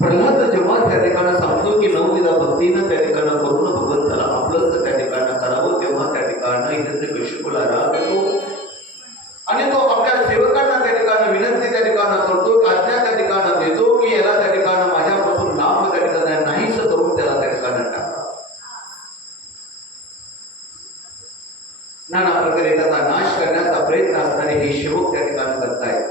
प्रल्हाद जेव्हा त्या ठिकाणी सांगतो की नवविधा भक्तीनं त्या ठिकाणी करून भगवंताला आपलंच त्या ठिकाणी करावं, तेव्हा त्या ठिकाणी हिरण्यकशिपूला राग येतो आणि तो आपल्या सेवकांना त्या ठिकाणी विनंती त्या ठिकाणी करतो, आज्ञा त्या ठिकाणी देतो की याला त्या ठिकाणी माझ्यापासून लांब त्या ठिकाणी नाहीच करून त्याला त्या ठिकाणी टाका. नाना प्रकारे त्याचा नाश करण्याचा प्रयत्न असणारे हे सेवक त्या ठिकाणी करतायत.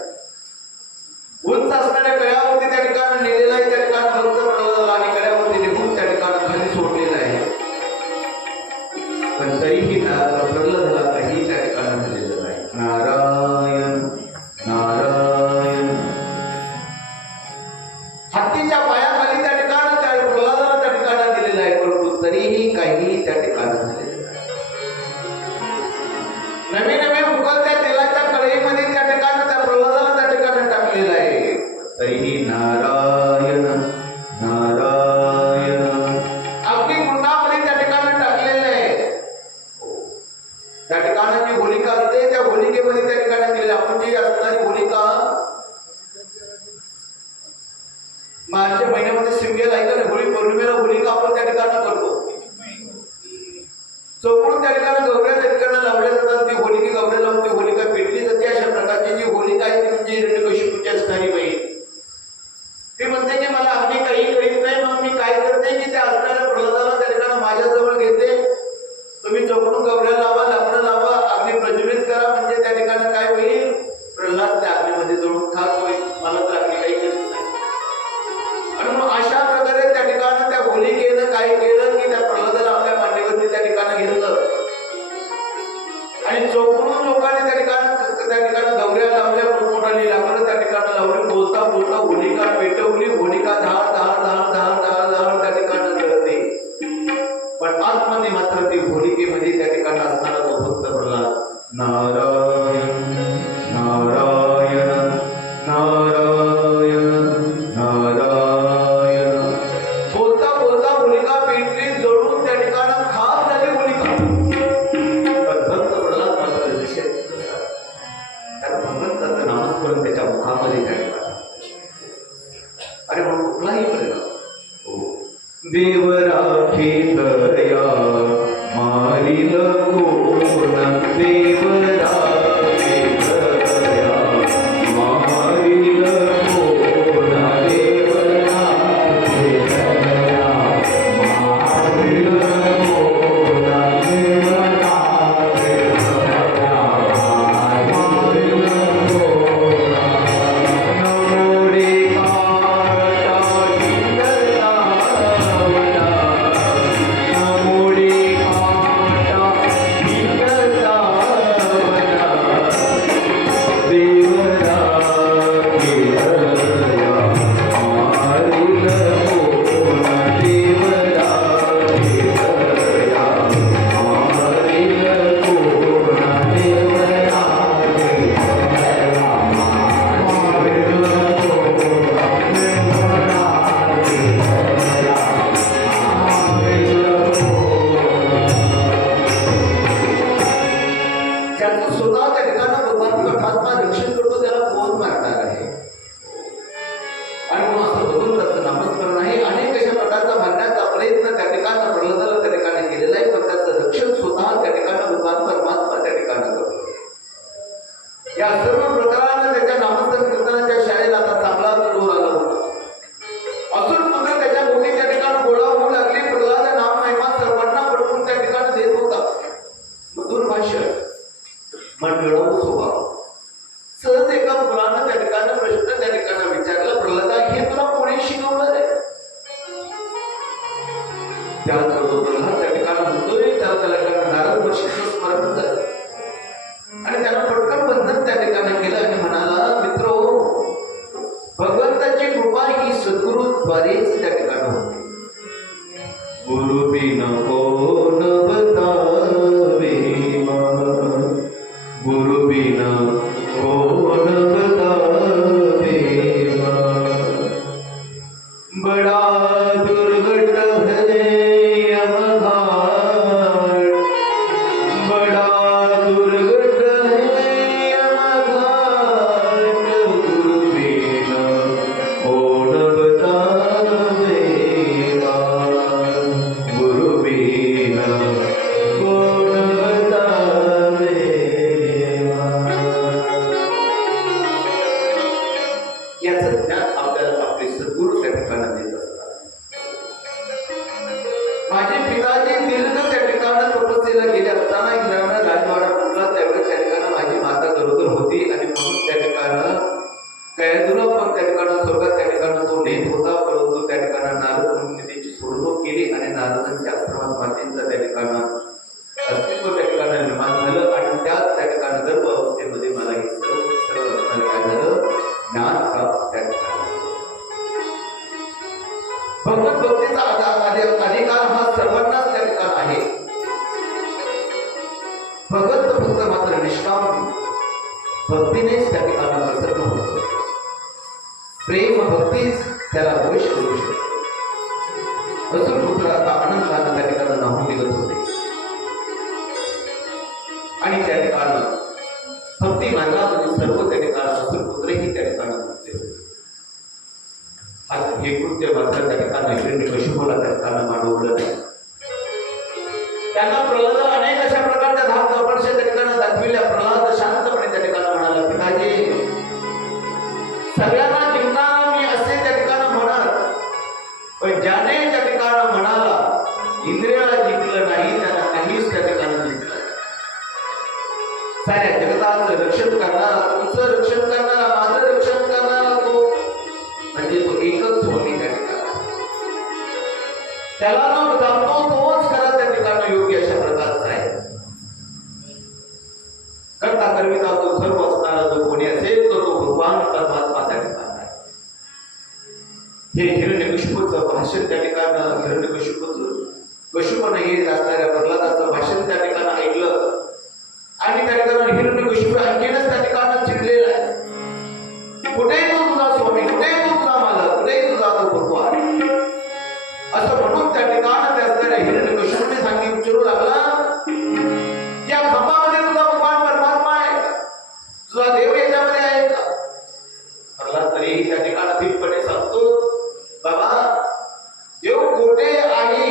उंच असणाऱ्या कळ्यावरती त्या ठिकाणी नेलेला आहे, त्या ठिकाणी भक्त प्रल्हादाला आणि कळ्यावरती निघून त्या ठिकाणी खाली सोडलेला आहे, पण तरीही प्रल्हादाला काही त्या ठिकाणी झालेलं नाही. नारायण नारायण. हत्तीच्या पायाखाली त्या ठिकाणी त्या प्रल्हादाला त्या ठिकाणी दिलेलं आहे, परंतु तरीही काही त्या ठिकाणी झालेलं नाही. नवे नवे उकळत्या तेलाच्या कढईमध्ये त्या ठिकाणी त्या प्रल्हादाला त्या ठिकाणी टाकलेलं आहे, तरीही नारायण नारायण. अगदी कुंडामध्ये त्या ठिकाणी टाकलेलं आहे. त्या ठिकाणी जी होलिका असते त्या होलिकेमध्ये त्या ठिकाणी केलेलं. आपण जी असणारी होलिका मार्च महिन्यामध्ये शिमग्याला ऐकलं, होळी पौर्णिमेला होलिका आपण त्या ठिकाणी करतो. चौकडून त्या ठिकाणी गवऱ्या त्या ठिकाणी लावल्या जातात. ती होलिका गवऱ्या लावून ती होलिका पेटली जाते. अशा प्रकारची जी होलिका आहे ती म्हणजे हिरण्यकशिपूची असणारी बाई. ती म्हणते की मला अग्नी काही कळत नाही, मग मी काय करते की त्या असणाऱ्या प्रल्हादाला त्या ठिकाणी माझ्याजवळ घेते. तुम्ही चौकडून गवऱ्या लावा, लाकडं लावा, अग्नी प्रज्वलित करा, म्हणजे त्या ठिकाणी काय होईल, प्रल्हाद त्या अग्नीमध्ये जळून खाक होईल. मला तर अग्नी काही कळत नाही. आणि मग अशा प्रकारे त्या ठिकाणी त्या होलिकेनं काय केलं की त्या प्रल्हादाला आपल्या मांडीवरती त्या ठिकाणी घेतलं आणि चौकडून लोकांनी त्या ठिकाणी गवऱ्या लावल्या, मोठमोठाली लाकडं त्या ठिकाणी लावली. बोलता बोलता होलिका पेटवली. होलिका धार धार धार धार धार धार त्या ठिकाणी जळते, पण आतमध्ये मात्र ती होलिकेमध्ये त्या ठिकाणी असणारा तो भक्त प्रल्हाद नारायण नारायण नारायण नारायण बोलता बोलता होलिका पेटली, जळून त्या ठिकाणी खाक झाली होलिका. पण भक्त प्रल्हाद मात्र दिसेल, कारण भगवंताचं नामस्मरण त्याच्या मुखामध्ये त्या ठिकाणी. अरे म्हणून कुठलाही परिणाम देव राखी दया मारिल कोण, देव ज्याचं स्वतः त्या ठिकाणी भगवान परमात्मा रक्षण करतो त्याला कोण मारणार आहे? आणि मग असं बघून त्याचं नामस्मरण आहे. अनेक अशा प्रकारचा मारण्याचा प्रयत्न त्या ठिकाणी प्रल्हादाला त्या ठिकाणी केलेला आहे, पण त्याचं रक्षण स्वतः त्या ठिकाणी भगवान परमात्मा त्या ठिकाणी करतो. या सर्व प्रकारानं त्याच्या नामस्मरण कीर्तनाच्या शाळेला आता चांगला जोर आला होता. असून पुन्हा त्याच्या मुली त्या ठिकाणी गोळा होऊ लागली. प्रल्हाद नाम महिमा सर्वांना पडवून त्या ठिकाणी देत होता. मधुर भाष्य, मंडळाचा स्वभाव. सहज एका मुलानं त्या ठिकाणी प्रश्न त्या ठिकाणी विचारला, प्रल्हादा हे तुला कोणी शिकवलं रे? प्रल्हाद त्या ठिकाणी म्हणतोय, त्याला नारद ऋषीचं स्मरण झालं आणि त्याला पटकन बंधन त्या ठिकाणी केलं आणि म्हणाला, मित्रो, भगवंताची कृपा ही सद्गुरूद्वारेच त्या ठिकाणी होते. गुरु बिन कोण बतावे, गुरु बिन कोण बतावे, बड़ा दुर्घट है यमघाट, बड़ा दुर्घट है यमघाट, गुरु बिन कोण बतावे, गुरु बिन कोण बतावे. याचं ज्ञान आपल्याला आपले सद्गुरू त्या ठिकाणी देत असतात. माझे पिताजी दीर्घ त्या ठिकाणी तपस्येला गेले असताना इंद्रानं राजवाडा उठला. त्यावेळेस त्या ठिकाणी माझी माता गरोदर होती आणि म्हणून त्या ठिकाणी कैदूला पण त्या ठिकाणी स्वर्गात त्या ठिकाणी तो नेत होता. परंतु त्या ठिकाणी नारद मुनीने त्याची सोडवणूक केली आणि नारदांच्या आश्रमात मातेंचा त्या ठिकाणी अस्तित्व त्या ठिकाणी निर्माण झालं आणि त्याच त्या ठिकाणी गर्भ अवस्थेमध्ये मला हे सर्व काय झालं, ज्ञान प्राप्त त्या ठिकाणी. भगवत भक्तीचा अधिकार हा सर्वांनाच त्या ठिकाणी आहे. भगवत भक्त मात्र निष्काम भक्तीनेच त्या ठिकाणी प्रसन्न होतो. प्रेम भक्तीच त्याला वश करू शकते. असून पुत्र आता आनंदानं त्या ठिकाणी नाहून निघत होते आणि त्या ठिकाणी भक्ती मार्गामध्ये सर्व त्या ठिकाणी असून पुत्रही त्या ठिकाणी होते. आता हे कृत्य मात्र त्या ठिकाणी हिरण्यकशिपूला त्या ठिकाणी मानवलं नाही. त्यांना प्रल्हाद अनेक अशा प्रकारच्या धाक अपरशा त्या ठिकाणी दाखविल्या. प्रल्हाद शांतपणे त्या ठिकाणी म्हणाला, पिताजी, सगळ्यांना जिंकणारा मी असे त्या ठिकाणी म्हणत, पण ज्याने त्या ठिकाणी म्हणाला इंद्रियाला जिंकलं नाही त्याला काहीच त्या ठिकाणी जिंकलं. साऱ्या जगताचं रक्षण करणारा, तुमचं रक्षण करणारा, माझं रक्षण करणारा तो म्हणजे तो एकच स्वामी त्या ठिकाणी. त्याला जो जपतो तोच खरा त्या ठिकाणी योग्य अशा प्रकारचा आहे. करता करविता तो सर्व असणारा जो कोणी असेल तो भगवान परमात्मा त्या ठिकाणी आहे. हे हिरण्यकशिपूचं भाषण त्या ठिकाणी कशिपूने हे असणाऱ्या प्रल्हादाचं भाषण त्या ठिकाणी ऐकलं आणि त्या ठिकाणी हिरण्यकशिपू आणखीनच त्या ठिकाणी चिडलेला आहे. कुठे तो तुझा स्वामी, कुठे तो तुझा मालक, कुठे तुझा तो भगवान, असं म्हणून त्या ठिकाणी त्या असणाऱ्या हिरण्यकशिपूने सांगितलं, विचारू लागला, या खंबामध्ये तुझा भगवान परमात्मा आहे, तुझा देव याच्यामध्ये आहे का? प्रल्हाद तरीही त्या ठिकाणी भीकपणे सांगतो, बाबा, देव कोठे आहे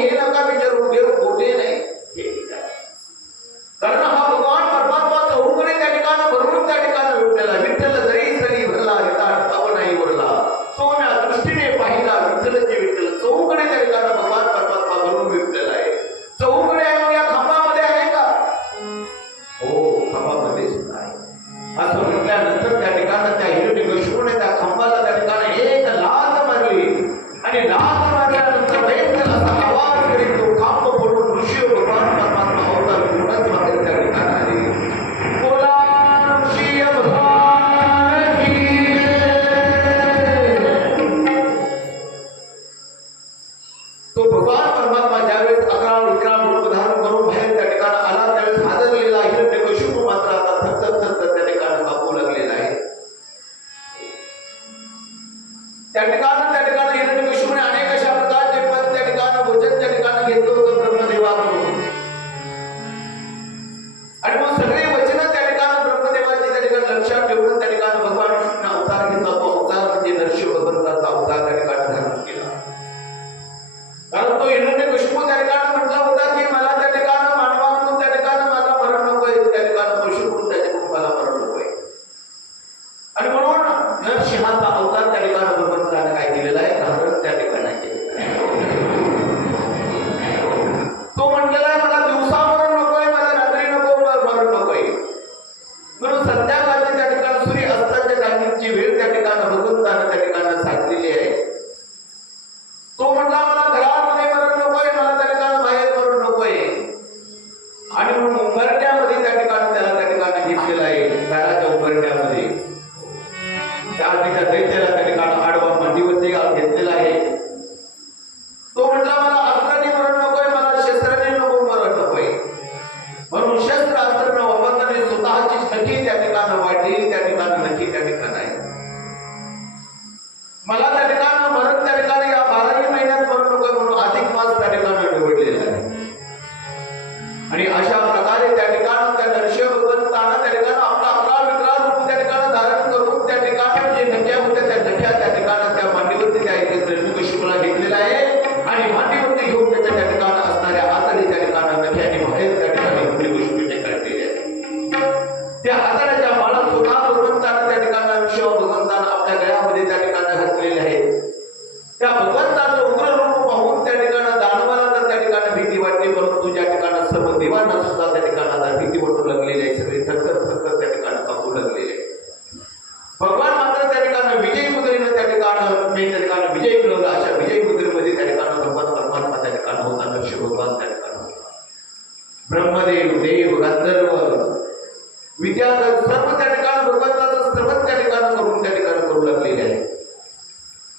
विद्या सर्व त्या ठिकाणी भगवंताचं श्रवण त्या ठिकाणी करून त्या ठिकाणी करू लागलेले आहे.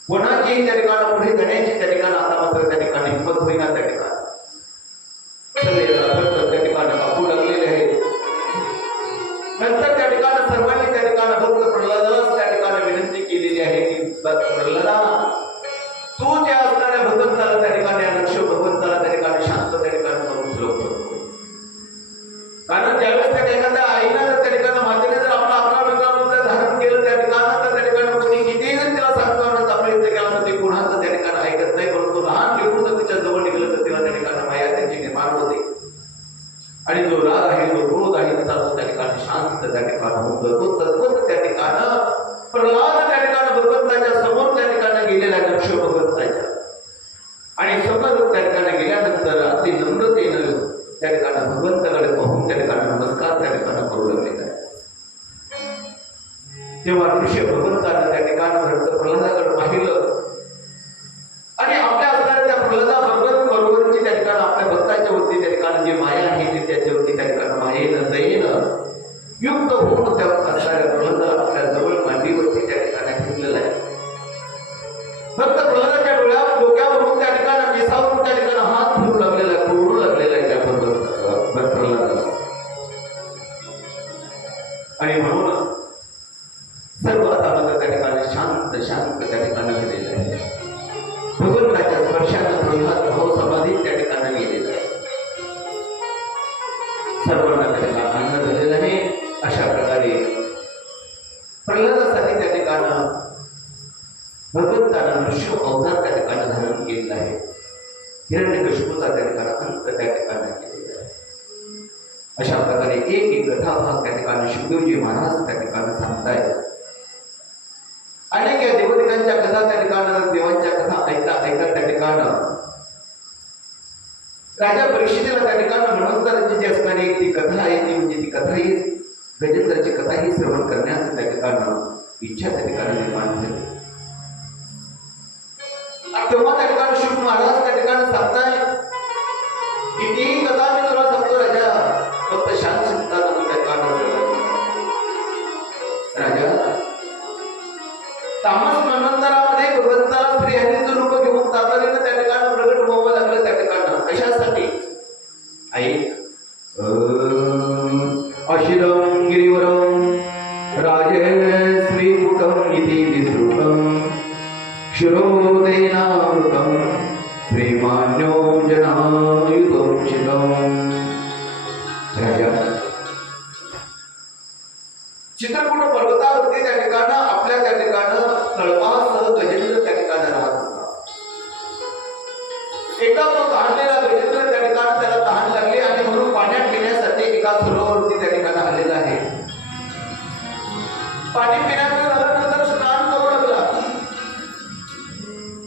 कोणाची त्या ठिकाणी पुढे जाण्याची त्या ठिकाणी आता मात्र त्या ठिकाणी हिंमत होईना त्या ठिकाणी त्या ठिकाणी कापू लागलेले आहेत. नंतर त्या ठिकाणी सर्वांनी त्या ठिकाणी भक्त प्रल्हादालाच त्या ठिकाणी विनंती केलेली आहे की प्रल्हादा, तू ज्या असणाऱ्या भगवंताला त्या ठिकाणी लक्ष भगवंताला त्या ठिकाणी शांत त्या ठिकाणी करून ठेवतो. कारण ज्यावेळेस त्या एखाद्या आईला जर त्या ठिकाणी मातेने जर आपला 11 धारण केलं त्या ठिकाणी तर त्या ठिकाणी कोणी कितीही जर तिला सांगण्याचा प्रयत्न केला तर ते कुणाचं त्या ठिकाणी ऐकत नाही. परंतु लहान लेकरू जर तिच्या जवळ निघलं तर तिला त्या ठिकाणी माया त्याची निर्माण होते आणि जो राग आहे जो क्रोध आहे त्याचा तो त्या ठिकाणी शांत त्या ठिकाणी होतो. तो तत्वत त्या ठिकाणी प्रल्हाद त्या ठिकाणी भगवंताच्या समोर त्या ठिकाणी गेलेला लक्ष भगवंताच्या आणि समोर त्या ठिकाणी गेल्यानंतर अति नम्रतेनं त्या ठिकाणी भगवंताकडे पाहून त्या ठिकाणी नमस्कार त्या ठिकाणी करू लागलेला आहे. तेव्हा ऋषी भगवंतानं त्या ठिकाणी भक्त प्रल्हादाकडे पाहिलं आणि आपल्या असणाऱ्या त्या प्रल्हादा बरोबरची त्या ठिकाणी आपल्या भक्ताच्या वरती त्या ठिकाणी जी माया आहे ती त्याच्यावरती त्या ठिकाणी मायेनं दयेनं युक्त होऊन त्या असणाऱ्या प्रल्हादाला आपल्या जवळ मांडीवरती त्या ठिकाणी घेतलेलं आहे. फक्त प्रल्हादाच्या डोक्यावरून त्या ठिकाणी केसावरून त्या ठिकाणी हात फिरू लागलेला आहे, कोरू लागलेला आहे त्या प्रल्हादाला. आणि म्हणून सर्व आता मला त्या ठिकाणी शांत शांत त्या ठिकाणी गेलेलं आहे. भगवंताच्या स्पर्शानं प्रल्हाद भाव समाधीत त्या ठिकाणी गेलेला आहे. सर्वांना त्या ठिकाणी आनंद झालेला आहे. अशा प्रकारे प्रल्हादासाठी त्या ठिकाणी भगवंतानं नृसिंह अवतार त्या ठिकाणी धारण केलेला आहे. हिरण्यकशिपूचा त्या ठिकाणी अंत त्या ठिकाणी केलेला आहे. अशा प्रकारे एक कथा भाग त्या ठिकाणी शुकदेवजी महाराज त्या ठिकाणी सांगतायत. अनेक या देवदेवांच्या कथा त्या ठिकाणी देवांच्या कथा ऐकता ऐकता त्या ठिकाणी राजा परीक्षितीला त्या ठिकाणी मनोंतराची जी असणारी एक ती कथा आहे ती म्हणजे ती कथा ही गजेंद्राची कथा ही श्रवण करण्याचं त्या ठिकाणी इच्छा त्या ठिकाणी निर्माण झाली. तेव्हा त्या ठिकाणी शुक महाराज त्या ठिकाणी सांगताय कितीही कथा मी तुला सांगतो राजा, फक्त शांत चिंता नको त्या ठिकाणी. राजा तामस मनवंतरामध्ये भगवंताला स्त्रियांचं रूप घेऊन तातडीनं त्या ठिकाणी प्रगट व्हावं लागलं त्या ठिकाणी. कशासाठी? ऐक, अशिरं गिरिवरं राजे श्रीकुटं इति विश्रुतं शिरोदेनामृतं श्रीमान्यो जनायुतोक्षितं. राजा चित्रकूट पर्वतावरती त्या ठिकाणी आपल्या त्या ठिकाणी तळपासह गजेंद्र त्या ठिकाणी राहत होता. एका तो तहानलेला गजेंद्र त्या ठिकाणी त्याला तहान लागली आणि म्हणून पाण्यात पिण्यासाठी एका सरोवरावरती त्या ठिकाणी आलेला आहे. पाणी पिण्याचं झाल्यानंतर स्नान करू लागला.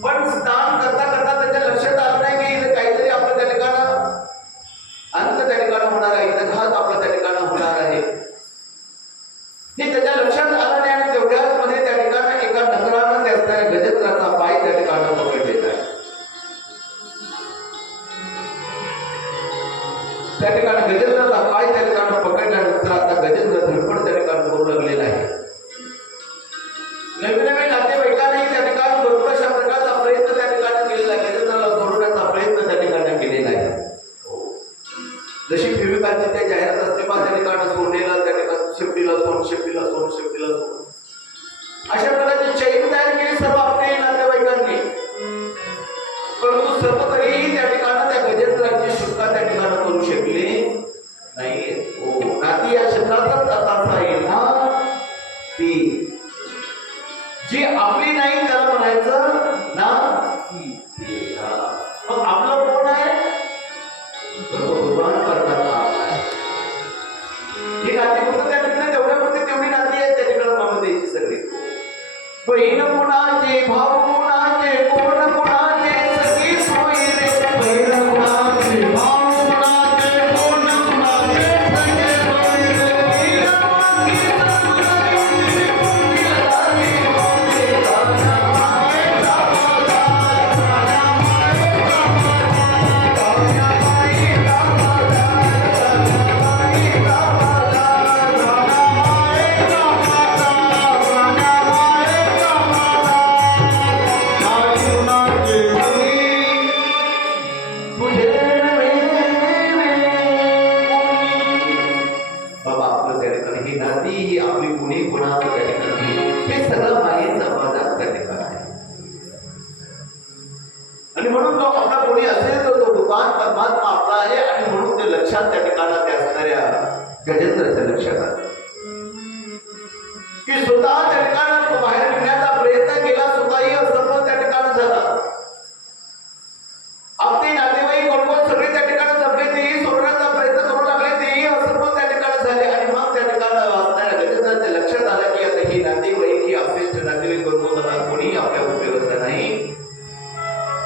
पण स्नान करता करता त्याच्या लक्षात आलं नाही की इथे काहीतरी आपलं त्या ठिकाणी अंत त्या ठिकाणी होणार आहे, इथं घात आपलं त्या ठिकाणी होणार आहे हे त्याच्या लक्षात आलं नाही. आणि तेवढ्याच मध्ये त्या ठिकाणी एका नगरानं त्या गजेंद्राचा पाय त्या ठिकाणी पकडलेला आहे. त्या ठिकाणी गजेंद्राचा पाय त्या ठिकाणी पकडल्यानंतर आता गजेंद्र धडपड त्या ठिकाणी करू लागलेला आहे. नवीन नवीन नातेवाईकांनी त्या ठिकाणी भरपूर अशा प्रकारचा प्रयत्न त्या ठिकाणी केलेला आहे. गजेंद्राला सोडवण्याचा प्रयत्न त्या ठिकाणी केलेला आहे. जशी फेविकाची त्या जाहिरात असते पहा त्या ठिकाणी सोडलेला त्या ठिकाणी शेपटीला सोड, शेपटीला सोड, शेपटीला सोड, अशा प्रकारची चैन तयार केली सर्व आपल्या नातेवाईकांनी. परंतु सर्व तरीही त्या ठिकाणी त्या गजेंद्राची सुटका त्या ठिकाणी करू शकले नाही. नाती या शब्दाचा असा आहे ना, ती जी आपली नाही त्याला म्हणायचं ना ती. मग आपलं कोण आहे? भगवान परमात्मा आहे. ही नाती फक्त त्या ठिकाणी तेवढ्यापुरती तेवढी नाती आहे त्या ठिकाणी मामा द्यायची सगळी. बहीण कुणाचे, भाऊ कुणाचे, कोण कुणाचे, सगळी सोयी रे. बहीण कुणाचे, भाऊ कुणाचे, कोण कुणाचे, सगळे सोयी रे. आपलं त्या ठिकाणी ही नाती, ही आपली गुणी गुणाचं त्या ठिकाणी हे सगळं माहीत समाजात त्या ठिकाणी आहे. आणि म्हणून तो आपला कोणी असेल तर तो भगवान परमात्मा आपला आहे. आणि म्हणून ते लक्षात त्या ठिकाणी त्या असणाऱ्या गजेंद्राच्या लक्षात आलं की स्वतः त्या ठिकाणी बाहेर निघण्याचा प्रयत्न केला, स्वतःही असफल त्या ठिकाणी झाला. आपले नातेवाईक कोण सगळे त्या ठिकाणी जमले, तेही सोडण्याचा प्रयत्न करू लागले, तेही असफल त्या ठिकाणी झाले. आणि मग त्या ठिकाणी असणाऱ्या गजेंद्राच्या लक्षात आलं की आता ही नातेवाईक, ही आपले नातेवाईक बरोबर कोणी आपल्या उपयोगाचा नाही.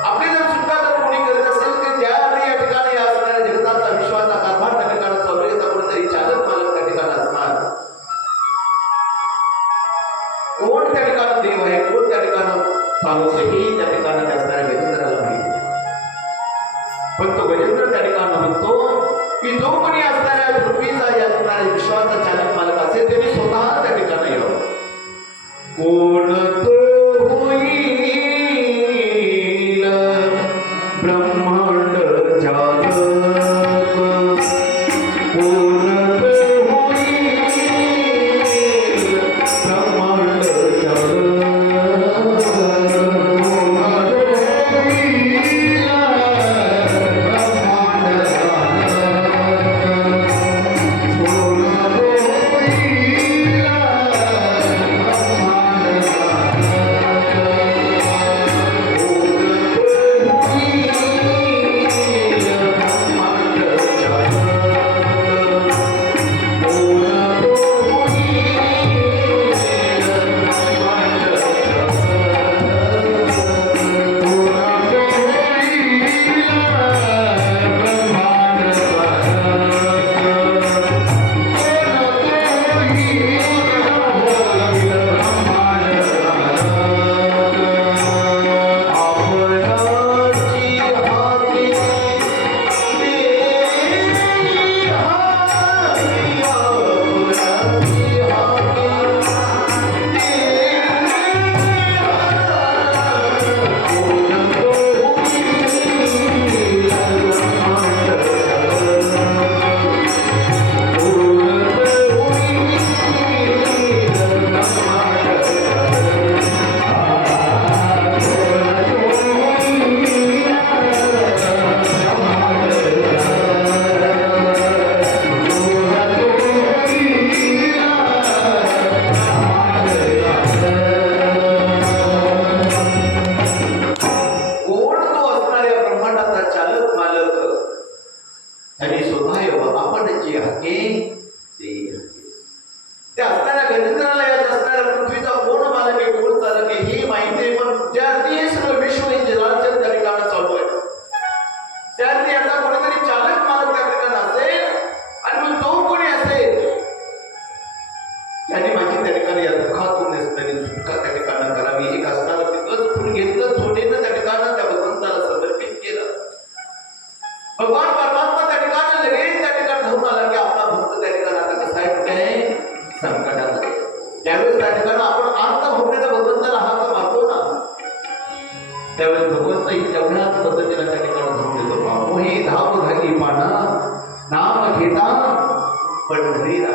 आपली जर सुद्धा जर कोणी करत असेल की ज्या या ठिकाणी असणाऱ्या जगताचा विश्वाचा कारभार त्या ठिकाणी चालू आहे, तर कोणतरी चालक मालक त्या ठिकाणी असणार. कोण त्या ठिकाणी देव आहे, कोण त्या ठिकाणी चालवते ही त्या ठिकाणी असणाऱ्या गजेंद्राला माहिती. पण तो गजेंद्र त्या ठिकाणी म्हणतो की जो कोणी असणाऱ्या पृथ्वीचा या असणाऱ्या विश्वाचा चालक मालक असेल त्याने स्वतः त्या ठिकाणी यावं. कोण तो ब्रह्मांड जागृत भगवान परमात्मा त्या ठिकाणी लगेच त्या ठिकाणी धावून आला की आपला भक्त त्या ठिकाणी आता कसा आहे, कुठे आहे, संकटात. त्यावेळेस त्या ठिकाणी आपण आत्ता भोगण्याचा भगवंताला हात मारतो ना, त्यावेळेस भगवंतही तेवढ्याच पद्धतीने त्या ठिकाणी धावून येतो. मोही धाव घाली पाना नाम घेता पंढरीला.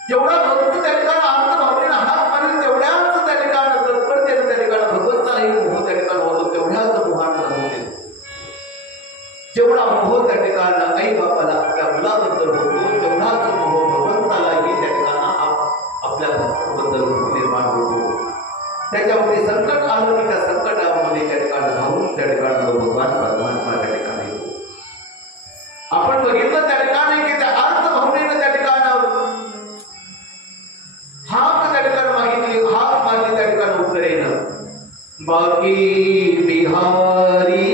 जेवढा भक्त त्या ठिकाणी आत्ता भावनेला हात मारेल तेवढ्याच त्या ठिकाणी तत्परतेने त्या ठिकाणी भगवंतालाही मोह त्या ठिकाणी होतो, तेवढ्याच मोहानं धावून येतो. जेवढा मोह त्या ठिकाणी आई बापाला आपल्या मुलाबद्दल होतो, तेवढाच मोह भगवंतालाही त्या ठिकाणी आपल्या भक्ताबद्दल निर्माण होतो. त्याच्यामध्ये संकट आलं की त्या संकटामध्ये त्या ठिकाणी धावून त्या ठिकाणी भगवान परमात्मा त्या ठिकाणी येतो. आपण बघितलं त्या ठिकाणी की त्या अर्थ भावनेनं त्या ठिकाणी हाक त्या ठिकाणी मागितली, हाक मागली त्या ठिकाणी उत्तर येणं. बाकी बिहारी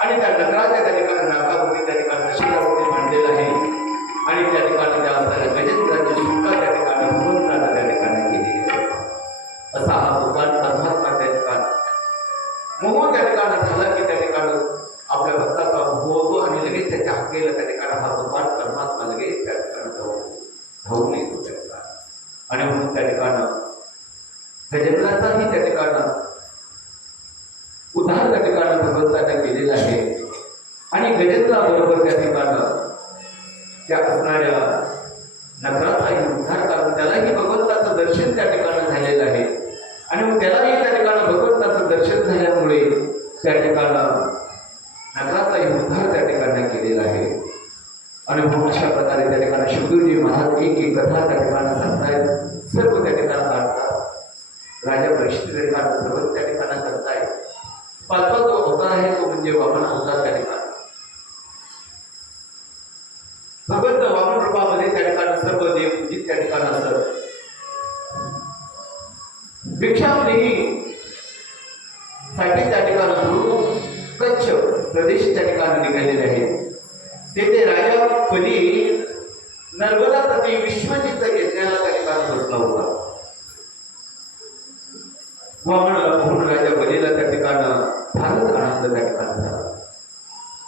आणि त्या नगराच्या त्या ठिकाणी नाकावरती त्या ठिकाणी शिरावरती मांडलेलं आहे आणि त्या ठिकाणी त्या असणाऱ्या गजेंद्राची सुटका त्या ठिकाणी भगवंतानं त्या ठिकाणी केलेली आहे. असा हा भगवान परमात्मा त्या ठिकाणी मोह त्या ठिकाणी झाला की त्या ठिकाणी आपल्या भक्ताचा होतो आणि लगेच त्याच्या हाकेला त्या ठिकाणी हा भगवान परमात्मा लगेच त्या ठिकाणी धावून येतो त्या ठिकाणी. आणि म्हणून त्या ठिकाणी गजेंद्राचाही त्या ठिकाणी उद्धार त्या ठिकाणी भगवंताने केलेला आहे. आणि गजेंद्राबरोबर त्या ठिकाणी त्या असणाऱ्या नगराचाही उद्धार करून त्यालाही भगवंताचं दर्शन त्या ठिकाणी झालेलं आहे. आणि मग त्यालाही त्या ठिकाणी भगवंताचं दर्शन झाल्यामुळे त्या ठिकाणी नगराचाही उद्धार त्या ठिकाणी केलेला आहे. आणि म्हणून अशा प्रकारे त्या ठिकाणी शुद्धीजी महाराज एक एक कथा त्या ठिकाणी सांगतायत, सर्व त्या ठिकाणी काढतात. राजा परीक्षित त्या ठिकाणी सर्व त्या ठिकाणी करतायत. पाचवा जो अवतार आहे तो म्हणजे वामन अवतार त्या ठिकाणी भगवंत वामन रूपामध्ये त्या ठिकाणी सर्व देव पूजित त्या ठिकाणी असतात. भिक्षावलेही साठी त्या ठिकाणी कच्छ प्रदेश त्या ठिकाणी निघालेले आहेत. तेथे राजा बली नर्मदा नदी विश्वजित यज्ञाला त्या ठिकाणी बसला होता. वामनाला पाहून राजा बलीला त्या ठिकाणी फारच आनंद त्या ठिकाणी झाला.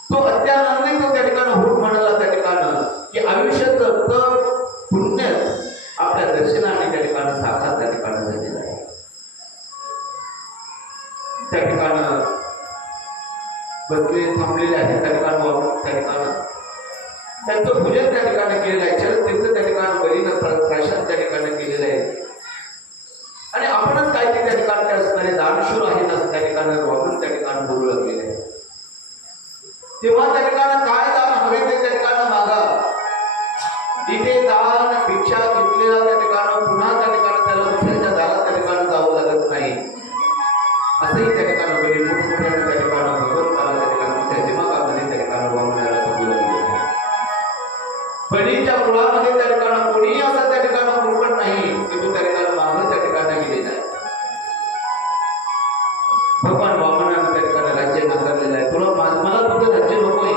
तो अत्यानंदित त्या ठिकाणी होऊन म्हणाला त्या ठिकाणी की आयुष्याचं तर पुण्य आपल्या दर्शनाने त्या ठिकाणी साकार त्या ठिकाणी झालेलं आहे. त्या ठिकाणी बसले थांबलेले आहे त्या ठिकाणी वामन त्या ठिकाणी त्यांचं पूजन त्या ठिकाणी केलेलं आहे. चरण त्या ठिकाणी बलीनं प्रशांत त्या ठिकाणी केलेलं आहे. आणि आपणच काय ते त्या ठिकाणी असणारे दानशूर आहेत असं त्या ठिकाणी वापरून त्या ठिकाणी बोलू लागलेले आहे. तेव्हा त्या ठिकाणी काय दान हवे ते त्या ठिकाणी मागा. तिथे दान भिक्षा घेतलेला त्या ठिकाणी पुन्हा त्या ठिकाणी त्याला दुसऱ्याच्या दारात त्या ठिकाणी जावं लागत नाही. असंही त्या ठिकाणी बली मोठमोठ्याने त्या ठिकाणी भगवंताला त्या ठिकाणी त्या दिमागामध्ये त्या ठिकाणी वामनाला सांगू लागलेलं आहे. बलीच्या मुळामध्ये त्या ठिकाणी कोणीही असं त्या ठिकाणी मूर्खट नाही की तो त्या ठिकाणी मागं त्या ठिकाणी गेलेला आहे. भगवान वामनानं त्या ठिकाणी राज्य नाकारलेलं आहे. तुला मला तुझं राज्य नकोय.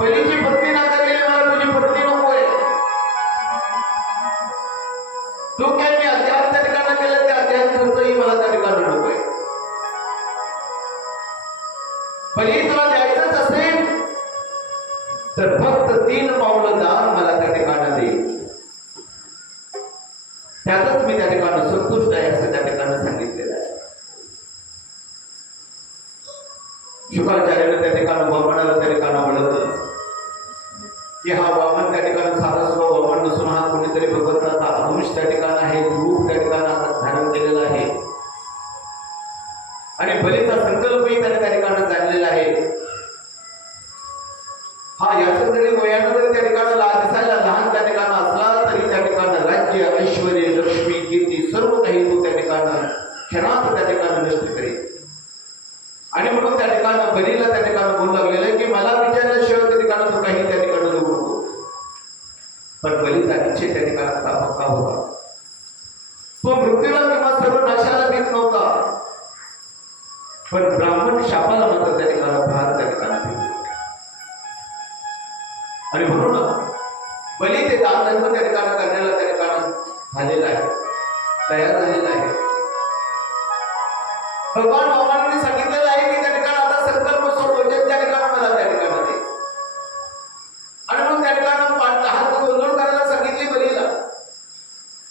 बलीची पत्नी नाकारलेली, मला तुझी पत्नी नकोय. तू काय मी अध्यात्म त्या ठिकाणी केलं त्या अध्यात्मही मला त्या ठिकाणी नकोय. बली तुला द्यायचंच असेल तर फक्त 3 पावलं दान मला त्या ठिकाणी दे. त्यातच मी त्या ठिकाणी संतुष्ट आहे असं त्या ठिकाणी सांगितलेलं आहे. शुक्राचार्याने त्या ठिकाणी वामनाला त्या ठिकाणी ओळखलं की हा वामन त्या ठिकाणी साधा वामन नसून हा कोणीतरी भगवंताचा अंश त्या ठिकाणी आहे, रूप त्या ठिकाणी धारण केलेला आहे. आणि बलीचा संकल्पही त्याने त्या ठिकाणी जाणलेला आहे. हा याचं जरी वयानं जरी त्या ठिकाणी दिसायला लहान त्या ठिकाणी असला तरी त्या ठिकाणी राज्य ऐश्वर लक्ष्मी कीर्ती सर्व काही तो त्या ठिकाणी क्षणात त्या ठिकाणी नष्ट करेल. आणि म्हणून त्या ठिकाणी बलीला त्या ठिकाणी बोलू लागलेलं आहे की मला विचारल्याशिवाय त्या ठिकाणी तो काही त्या ठिकाणी देऊ नको. पण बलीचा इच्छे त्या ठिकाणी पक्का होता. तो मृत्यूला किंवा सर्व नाशाला भीत नव्हता. पण ब्राह्मण शापाला मात्र त्या ठिकाणी फार त्या ठिकाणी भीत. आणि म्हणून बली ते दान धर्म त्या ठिकाणी करण्याला त्या ठिकाणी झालेला आहे, तयार झालेला आहे. भगवान वामनाने सांगितलेलं आहे की त्या ठिकाणी आता संकल्प सोड, वचन त्या ठिकाणी मला त्या ठिकाणी दे. आणि मग त्या ठिकाणी हात गोंधळ करायला सांगितली बलीला.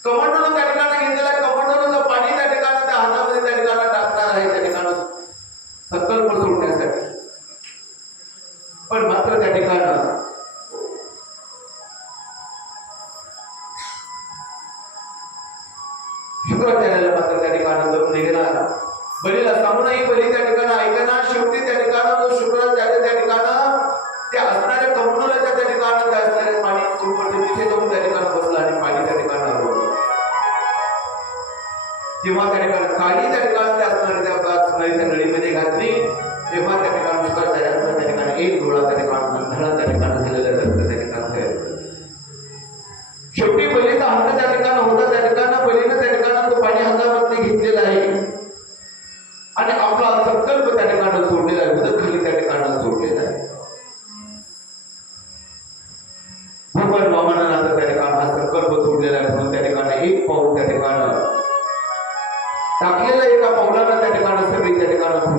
कमांडोनं त्या ठिकाणी घेतलेला कमांडोनं पाणी त्या ठिकाणी त्या हातामध्ये त्या ठिकाणी टाकणार आहे त्या ठिकाणी संकल्प सोडण्यासाठी. पण मात्र त्या ठिकाणी शुक्राचार्याला मात्र त्या ठिकाणी दम निघाला. बलीला सांगूनही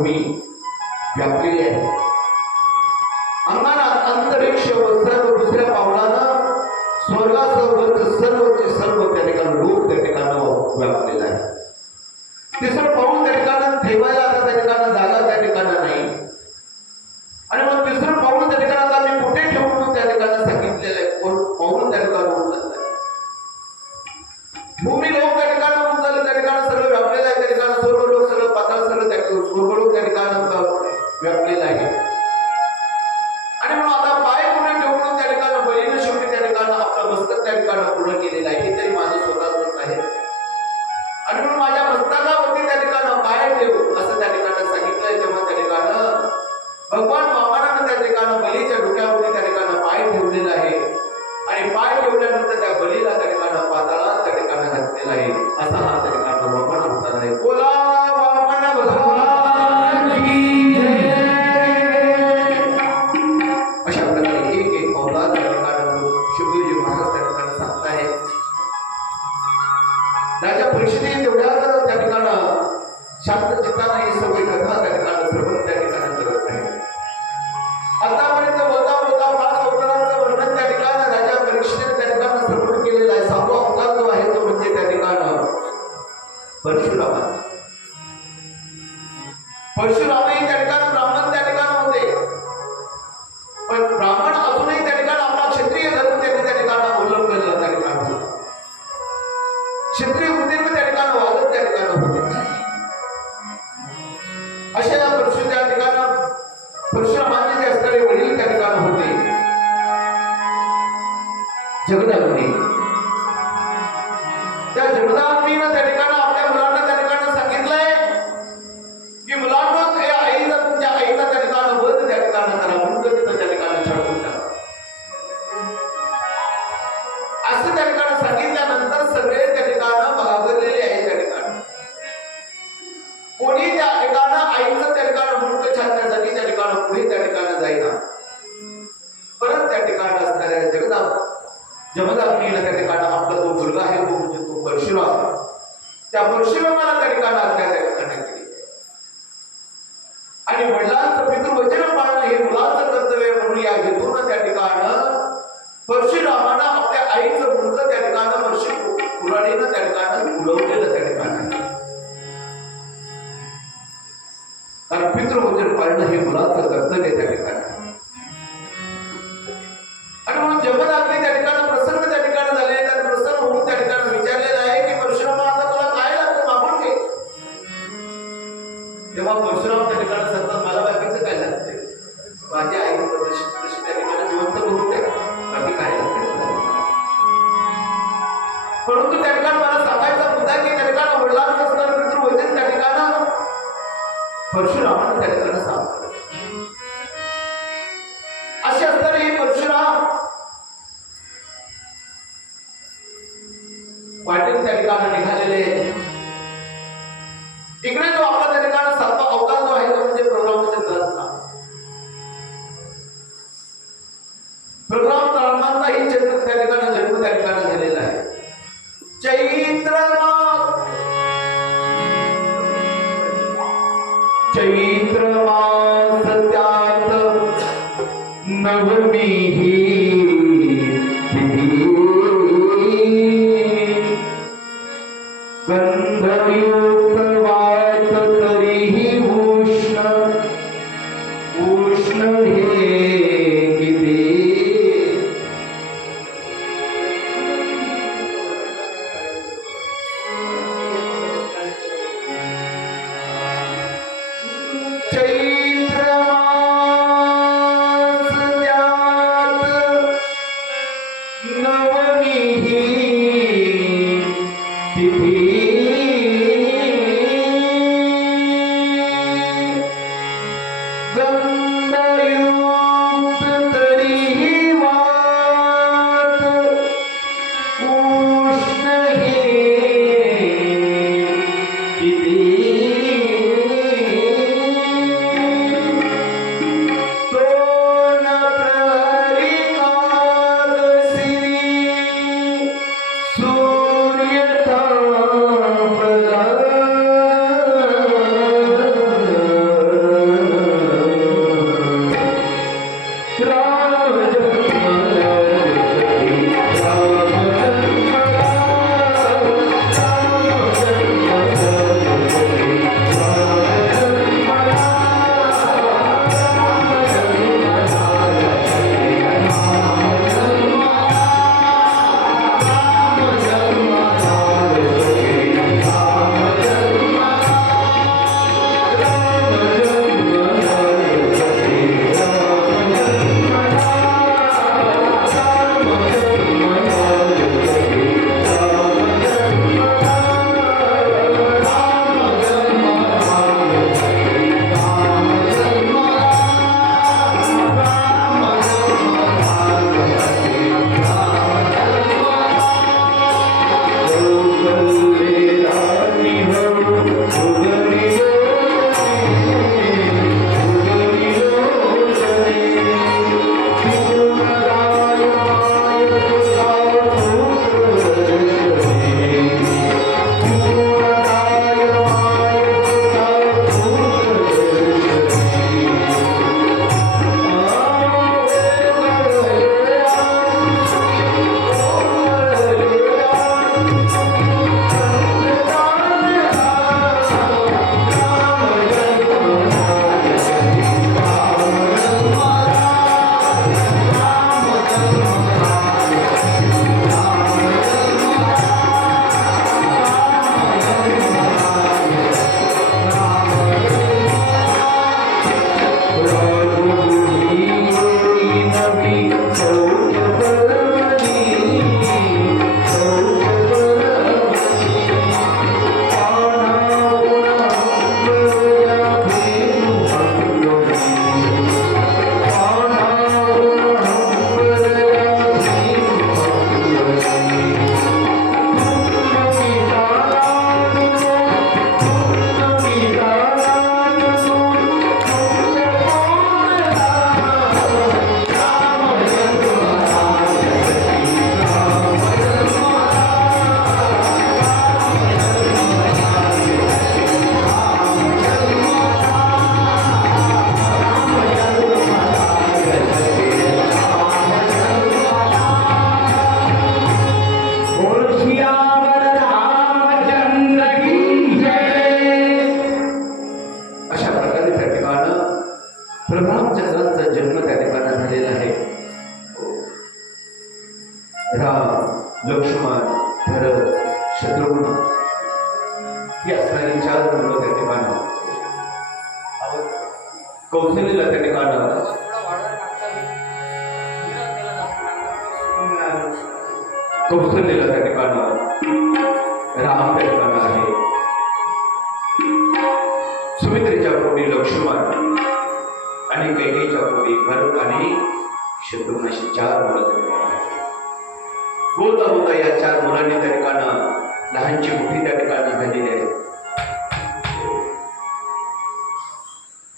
भूमी व्यापलेली आहे. अंगणात अंतरिक्ष व सर्व दुसऱ्या पावलानं स्वर्गासह सर्वचे सर्व त्या ठिकाणी लोक त्या ठिकाणी व्यापलेला आहे. तिसरं पाऊल त्या ठिकाणी ठेवायला आता त्या ठिकाणी जागा त्या ठिकाणी नाही. आणि मग तिसरं पाऊल त्या ठिकाणी आता मी कुठे ठेवून त्या ठिकाणी सांगितलेलं आहे. पाऊल त्या ठिकाणी उचललंय. भूमी लोक त्या ठिकाणी उचलले, त्या ठिकाणी सगळं व्यापलेलं आहे. त्या ठिकाणी स्वर्ग लोक सगळं पाताळ सगळं त्या स्वर्ग लोक त्या ठिकाणी व्यापलेलं आहे. आणि म्हणून आता पाय पुढे ठेवून त्या ठिकाणी बलीनं शेवटी त्या ठिकाणी आपलं मस्तक त्या ठिकाणी पूर्ण केलेलं आहे. हे तरी माझं स्वतःच आहे. आणि म्हणून माझ्या मस्तकावरती त्या ठिकाणी पाय ठेवू असं त्या ठिकाणी सांगितलंय. तेव्हा त्या ठिकाणी भगवान वामनानं त्या ठिकाणी बलीच्या डोक्यावरती त्या ठिकाणी पाय ठेवलेला आहे. आणि पाय ठेवल्यानंतर त्या बलीला त्या ठिकाणी पाताळात त्या ठिकाणी घातलेला आहे. असा हा त्या ठिकाणी वामन अवतार आहे. बोला वामन भगवान की जय. अशा प्रकारे एक एक अवतार त्या ठिकाणी शुभदेवजी महाराज त्या ठिकाणी सांगतायत. राजा परीक्षित तेवढ्या त्या ठिकाणी शांत चित्ताने ही सगळी कथा त्या ठिकाणी श्रवण त्या ठिकाणी करत आहे. आतापर्यंत बोलता बोलता 5 अवतारांचं वर्णन त्या ठिकाणी राजा परीक्षित त्या ठिकाणी श्रवण केलेलं आहे. 7वा अवतार जो आहे तो म्हणजे त्या ठिकाणी परशुराम. परशुरामही त्या ठिकाणी ब्राह्मण त्या ठिकाणी होते. पण ब्राह्मण अजूनही त्या ठिकाणी आपला क्षत्रिय धर्म त्यांनी त्या ठिकाणी अवलंबलेला त्या ठिकाणी होता. क्षत्रिय वृत्तीने त्या ठिकाणी वागत त्या ठिकाणी होते. अशा परशु त्या ठिकाणी परशुरामांचे जे असणारे वडील त्या ठिकाणी होते जगदाग्नी. त्या जगदाग्नीनं त्या ठिकाणी आपल्या मुलांना त्या ठिकाणी सांगितलंय की मुलांना आईचा तुमच्या आईचा त्या ठिकाणी वध त्या ठिकाणी करा. म्हणून त्या ठिकाणी छाडून टाका असं त्या ठिकाणी सांगितल्यानंतर सगळे त्या ठिकाणी भागलेले आहे. त्या ठिकाणी कोणी त्या ठिकाणी आईचं त्या ठिकाणी मुंडक छाडण्यासाठी त्या ठिकाणी पुढे त्या ठिकाणी जाईना. परत त्या ठिकाणी असणाऱ्या जमदाग्नीला त्या ठिकाणी आपला जो मुलगा आहे तो म्हणजे तो परशुराम. त्या परशुरामाला त्या ठिकाणी आज्ञा त्या ठिकाणी केली. आणि वडिलांचं पितृवचन पाळणं हे मुलांचं कर्तव्य म्हणून या हेतून त्या ठिकाणी परशुरामानं आपल्या आईचं मुलगा त्या ठिकाणी परशु पुराणीनं त्या ठिकाणी उडवलेलं त्या ठिकाणी. कारण पितृवचन पाळणं हे मुलांचं कर्तव्य त्या ठिकाणी. आणि म्हणून जमदाग्नी त्या ठिकाणी प्रसन्न त्या ठिकाणी झाले. त्या प्रसन्न होऊन त्या ठिकाणी विचारलेलं आहे की परशुराम आता तुला काय लागतं मागून घे. तेव्हा परशुराम त्या ठिकाणी सांगतात मला बाकीचं काय लागतंय. माझी आई तशी त्या ठिकाणी जिवंत करून द्या. बाकी काय लागतं. परंतु त्या ठिकाणी मला सांगायचा मुद्दा की त्या ठिकाणी वडिलांचं असणारं पितृवचन त्या ठिकाणी परशुरामानं त्या ठिकाणी सांगतात. असे असताना हे परशुराम वाटेत त्या ठिकाणी निघालेले. इकडे जो आपला त्या ठिकाणी 7वा अवतार जो आहे तो म्हणजे प्रभुरामचंद्रांचा. प्रभुरामचंद्रांचाही जन्म त्या ठिकाणी झालेला आहे. चैत्र मास त्यात नवमी गंधयुक्त वात तरीही उष्ण उष्ण हे किती. रामचंद्रांचा जन्म त्या ठिकाणी झालेला आहे. राम, लक्ष्मण, भरत, शत्रुघ्न ही असणारी 4 मुलं त्या ठिकाणी. कौशल्यला त्या ठिकाणी कौशल्यला त्या ठिकाणी राम त्या ठिकाणी आहे. सुमित्रेच्या पोटी लक्ष्मण आणि कैकेयीच्या पोटी भरत आणि शत्रुघ्न अशी 4 मुलं. बोलता बोलता या 4 मुलांनी त्या ठिकाणं लहानची मोठी त्या ठिकाणी झालेली आहे.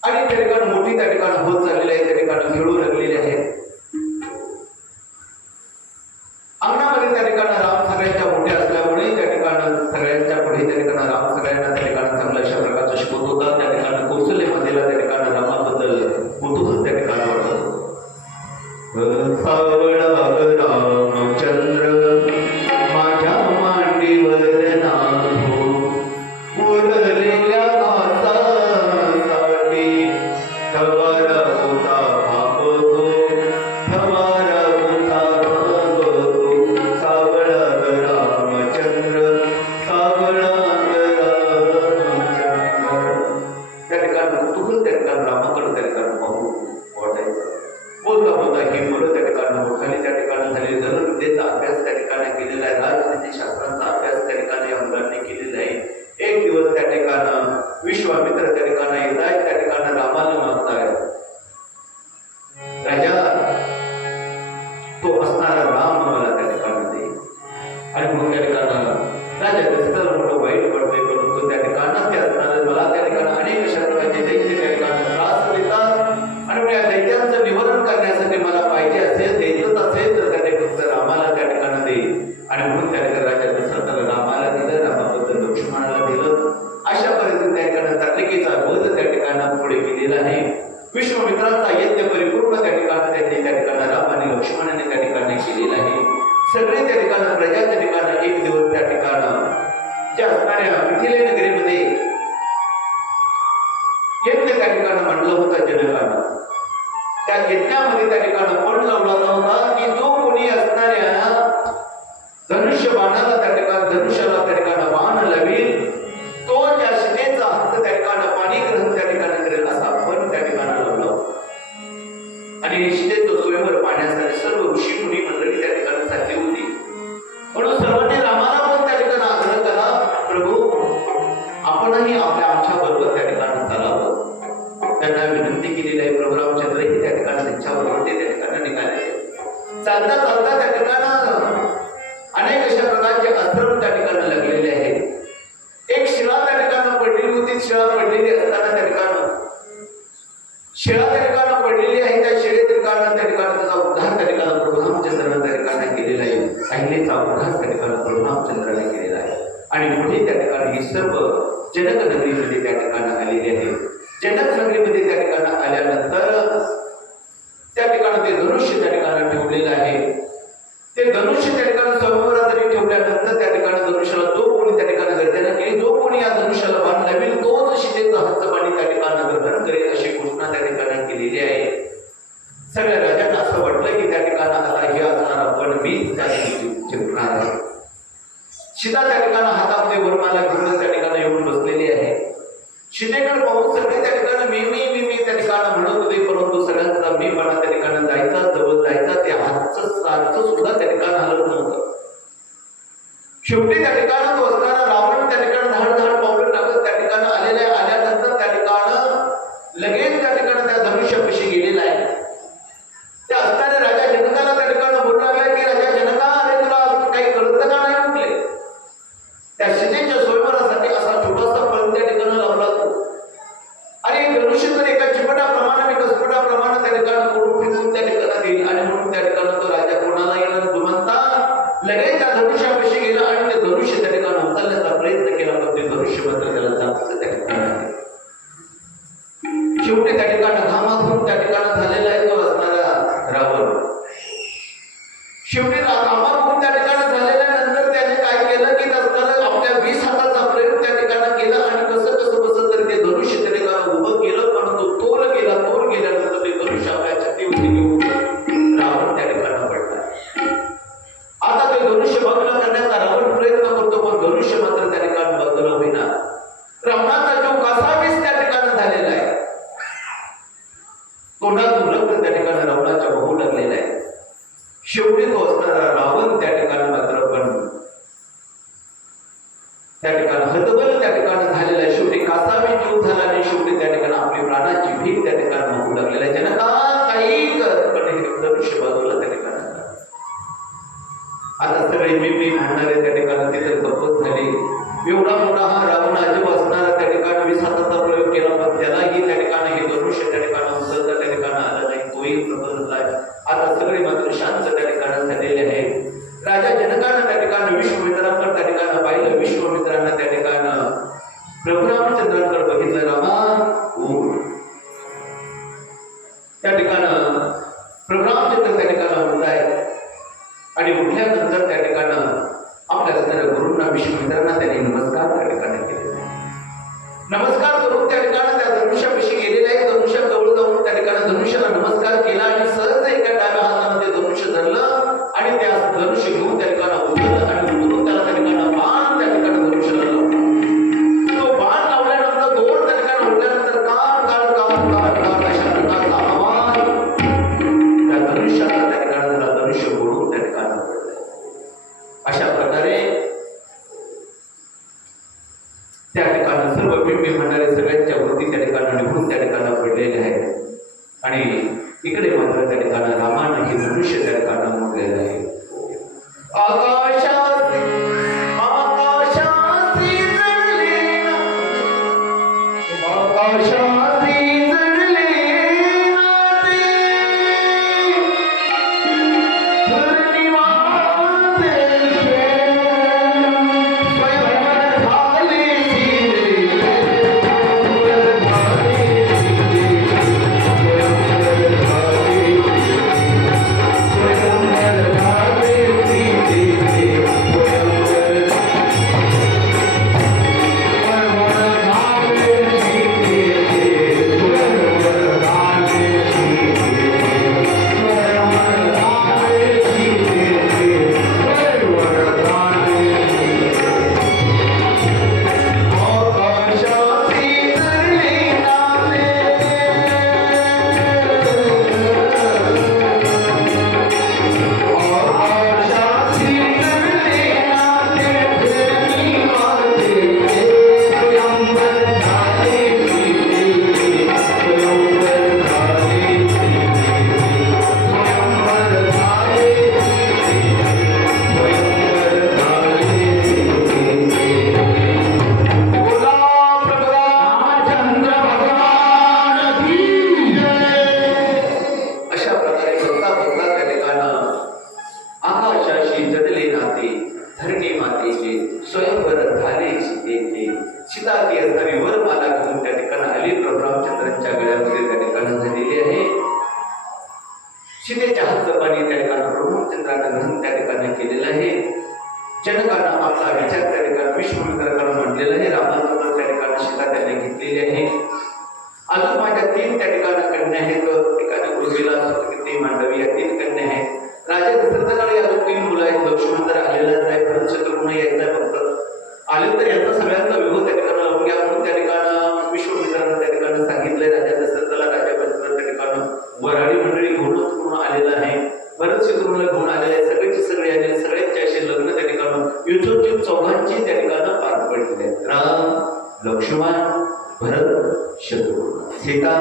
आणि त्या ठिकाणी मोठी त्या ठिकाणी होत चाललेली आहे, त्या ठिकाणी खेळू लागलेली आहे. अंगणामध्ये त्या ठिकाणी राम सगळ्यांच्या मोठे असल्यामुळे त्या ठिकाणी सगळ्यांच्या पुढे त्या ठिकाणी राम सगळ्यांना त्या ठिकाणी चांगल्या अशा प्रकारचं शिकवत होता. त्या ठिकाणी कौशल्यमध्येला त्या ठिकाणी रामाबद्दल कुतूहल त्या ठिकाणी वाटत होतं. रामचंद्र माझ्या मांडीवर नाहो, उरलेल्या घासासाठी थवारा होता भागतो, थवारा होता भागतो. सावळा रामचंद्र, सावळा रामचंद्र. त्या ठिकाणी कुतूहल त्या ठिकाणी रामाकडे त्या ठिकाणी पाहू वाटायचं. बोलता बोलता ही मुलं त्या ठिकाणी मोठाली त्या ठिकाणी झाली. धनुर्विद्येचा अभ्यास त्या ठिकाणी केलेला आहे, राजनीती शास्त्राचा अभ्यास त्या ठिकाणी या मुलांनी केलेला आहे. एक दिवस त्या ठिकाणी विश्वामित्र त्या ठिकाणी येत आहेत, त्या ठिकाणी रामाला मागतायत, राजा तो असणारा राम मला त्या ठिकाणी दे. आणि मग त्या ठिकाणी राजा दशरथाला मोठं वाईट पडतंय, परंतु त्या ठिकाणी ते असणारे मला त्या ठिकाणी अनेक अशा प्रकारचे दैत्य त्या ठिकाणी त्रास देतात. आणि या दैत्यांचं निवारण करण्यासाठी मला पाहिजे असेल, द्यायचंच असेल तर त्याने फक्त रामाला त्या ठिकाणी दे. आणि म्हणून त्या ठिकाणी राजा दशरथाला रामाला दिलं, रामाबद्दल लक्ष्मणाला दिलं. अशा पद्धतीने त्या ठिकाणी ताटलिकेचा वध त्या ठिकाणी पुढे केलेला आहे. विश्वामित्रांचा यज्ञ परिपूर्ण त्या ठिकाणी त्यांनी त्या ठिकाणी राम आणि लक्ष्मणाने त्या ठिकाणी केलेला आहे. सगळे त्या ठिकाणी प्रजा त्या ठिकाणी एक दिवस त्या ठिकाणी ज्या असणाऱ्या मिथिले नगरीमध्ये यज्ञ त्या ठिकाणी म्हणलं होतं जनकानं. त्या यज्ञामध्ये त्या ठिकाणी पण लावला होता की जो कोणी असणाऱ्या धनुष्य बाणाला त्या ठिकाणी धनुष्याला त्या ठिकाणी बाण लावेल तो त्या शिनेचा हस्त त्या ठिकाणी पाणी ग्रहण त्या ठिकाणी करेल असा पण त्या ठिकाणी लावला होता. आणि शिनेचं स्वयंवर पाहण्यासाठी सर्व ऋषी मुनी मंडळी त्या ठिकाणी चालली होती. म्हणून सर्वांनी रामाला पण त्या ठिकाणी आग्रह करा, प्रभू आपणही आमच्या बरोबर त्या ठिकाणी चालावं. त्यांना विनंती केलेली आहे. प्रभू रामचंद्र ही त्या ठिकाणी त्यांच्याबरोबर ते त्या ठिकाणी निघाले. चालता चालता त्या ठिकाणी अनेक अशा प्रकारचे आश्रम त्या ठिकाणी लागलेले आहेत. एक शिळा त्या ठिकाणी पडलेली होती. शिळा पडलेली असताना त्या ठिकाणी शिळा त्या ठिकाणी पडलेली आहे. त्या शिळे ठिकाणी त्या ठिकाणी त्याचा उद्धार त्या ठिकाणी प्रभू रामचंद्राने त्या ठिकाणी केलेला आहे. अहिलेचा उद्धार त्या ठिकाणी प्रभू रामचंद्राने केलेला आहे. आणि पुढे त्या ठिकाणी ही सर्व जनक नगरीमध्ये त्या ठिकाणी आलेली आहे. जनक नगरीमध्ये त्या ठिकाणी आल्यानंतर त्या ठिकाणी ते धनुष्य त्या ठिकाणी ठेवलेलं आहे. ते धनुष्य त्या ठिकाणी स्वयंवरासाठी ठेवल्यानंतर त्या ठिकाणी धनुष्याला जो कोणी त्या ठिकाणी गर्जना केली, जो कोणी या धनुष्याला बाण लावेल तोच शितेचं हस्त पाणी त्या ठिकाणी ग्रहण करेल अशी घोषणा त्या ठिकाणी केलेली आहे. सगळ्या राजांना असं वाटलं की त्या ठिकाणी आता हे असणार आपण मी त्या जिंकणार आहे. सीता त्या ठिकाणी हातामध्ये वरमाला घेऊन त्या ठिकाणी येऊन बसलेली आहे. सीतेकडे पाहून सगळे त्या ठिकाणी मी त्या ठिकाणी म्हणत होते, परंतु सगळ्यांचा मीपणा त्या ठिकाणी जायचा, जवळ जायचा, ते हातचं सुद्धा त्या ठिकाणी हलत नव्हतं. शेवटी त्या ठिकाणी तो असणारा रावण त्या ठिकाणी धाड पावलं टाकत त्या ठिकाणी आल्यानंतर त्या ठिकाणी लगेच त्या ठिकाणी त्या धनुष्यापाशी गेलेला आहे. त्या असणाऱ्या राजा जनकाला त्या ठिकाणी बोलू लागला की राजा जनका, अरे तुला काही कळत का नाही म्हटले. त्या सीतेच्या स्वयंवरासाठी असा छोटासा फळ त्या ठिकाणी लावला तो. आणि धनुष्य तर एका चिपटाप्रमाणे कसपटाप्रमाणे त्या ठिकाणी कोण फेकून त्या ठिकाणी देईल. आणि म्हणून त्या ठिकाणी तो राजा कोणाला येणार जुमंता लगेच त्या धनुष्यापाशी गेला आणि ते धनुष्य त्या ठिकाणी उचलण्याचा प्रयत्न केला, पण ते धनुष्य मात्र त्याला जास्त त्या ठिकाणी. शेवटी त्या ठिकाणी घामाघूम त्या ठिकाणी झालेला आहे तो असणारा रावण. शेवटी घामाघूम त्या ठिकाणी झालेल्यानंतर त्याने काय केलं की आपल्या 20 हाताचा प्रयोग त्या ठिकाणी केला आणि कसं तर ते धनुष्य त्या ठिकाणी उभं केलं, परंतु तोल गेल्यानंतर तोंडातून रक्त त्या ठिकाणी रावणाच्या वाहू लागलेला आहे. शेवटी तो असणारा रावण त्या ठिकाणी मात्र पण त्या ठिकाणी हतबल त्या ठिकाणी झालेला आहे. शेवटी कासावी जीव झाला आणि शेवटी त्या ठिकाणी आपली प्राणाची भीक त्या ठिकाणी वाहू लागलेला आहे. जनता काही कर पण हे धनुष्य बाजूला त्या ठिकाणी आता सगळे मी म्हणणारे त्या ठिकाणी तिथे गप्पच झाली. एवढा मोठा हा रावण अजब असणारा त्या ठिकाणी विसाचा प्रयोग केला पण त्यालाही त्या ठिकाणी हे धनुष्य त्या ठिकाणी उचलता त्या ठिकाणी आलं नाही. तोही प्रबल झालाय. आता सगळे मात्र शांत त्या ठिकाणी झालेले आहे. राजा जनकानं त्या ठिकाणी विश्वामित्रांकडे त्या ठिकाणी पाहिलं. विश्वामित्रांना त्या ठिकाणी प्रभू रामचंद्रांकडे बघितलं. रामा उठ. त्या ठिकाणी प्रभू रामचंद्र त्या ठिकाणी उठलाय आणि उठल्यानंतर त्या ठिकाणी आपल्या असणाऱ्या गुरूंना विश्वामित्रांना त्यांनी नमस्कार त्या ठिकाणी केले. नमस्कार करून त्या ठिकाणी त्या धनुष्यापाशी गेलेले आहे. धनुष्याजवळ जाऊन त्या ठिकाणी धनुष्याला नमस्कार केला आणि सहज एका डाव्या हाताने ते धनुष्य धरलं आणि त्या धनुष्य घेऊन त्या ठिकाणी उचललं आणि उचलून त्याला त्या ठिकाणी बाण त्या ठिकाणी धनुष्याला लावला. तो बाण लावल्यानंतर दोन त्या ठिकाणी उठल्यानंतर कान कान कान कान कान अशा प्रकारचा आवाज त्या धनुष्याला त्या ठिकाणी झाला. धनुष्य ओढून त्या ठिकाणी अशा प्रकारे त्या ठिकाणी सर्व बिंबी म्हणणारे सगळ्यांच्या वृत्ती त्या ठिकाणी निघून त्या ठिकाणी पडलेले आहेत आणि इकडे मात्र त्या ठिकाणी रामानं हे धनुष्य त्या ठिकाणी मोडलेलं आहे. आकाशात आकाशात जडले आकाशात सीतेच्या हस्तपाणी त्या ठिकाणी प्रभू रामचंद्रानं ग्रहण त्या ठिकाणी केलेलं आहे. जनकानं आपला विचार त्या ठिकाणी विश्वामित्राकडे मांडलेला आहे. रामाचं त्या ठिकाणी सीता त्यांनी घेतलेली आहे. अजून माझ्या 3 त्या ठिकाणी कन्या आहेत. ठिकाणी उर्मिला, सुकृती, मांडवी या 3 कन्या आहेत. राजा दशरथाकडे अजून 3 मुलं आहेत. लक्ष्मण तर आलेलाच आहे, भरत शत्रुघ्न यायचा फक्त आले तर यांचा सगळ्यांचा विरोध त्या ठिकाणी लावून घ्या म्हणून त्या ठिकाणी विश्वामित्रानं त्या ठिकाणी सांगितलंय. राजा दशरथाला राजा दशरथ त्या ठिकाणी वऱ्हाडी मंडळी घेऊनच पूर्ण आलेलं आहे. भरत शत्रुघ्न घेऊन आलेले आहे. सगळेचे सगळे आले. सगळ्यांचे असे लग्न त्या ठिकाणी युद्धोत्सव चौघांची त्या ठिकाणी पार पडलेले आहेत. राम, लक्ष्मण, भरत, शत्रुघ्न, सीता,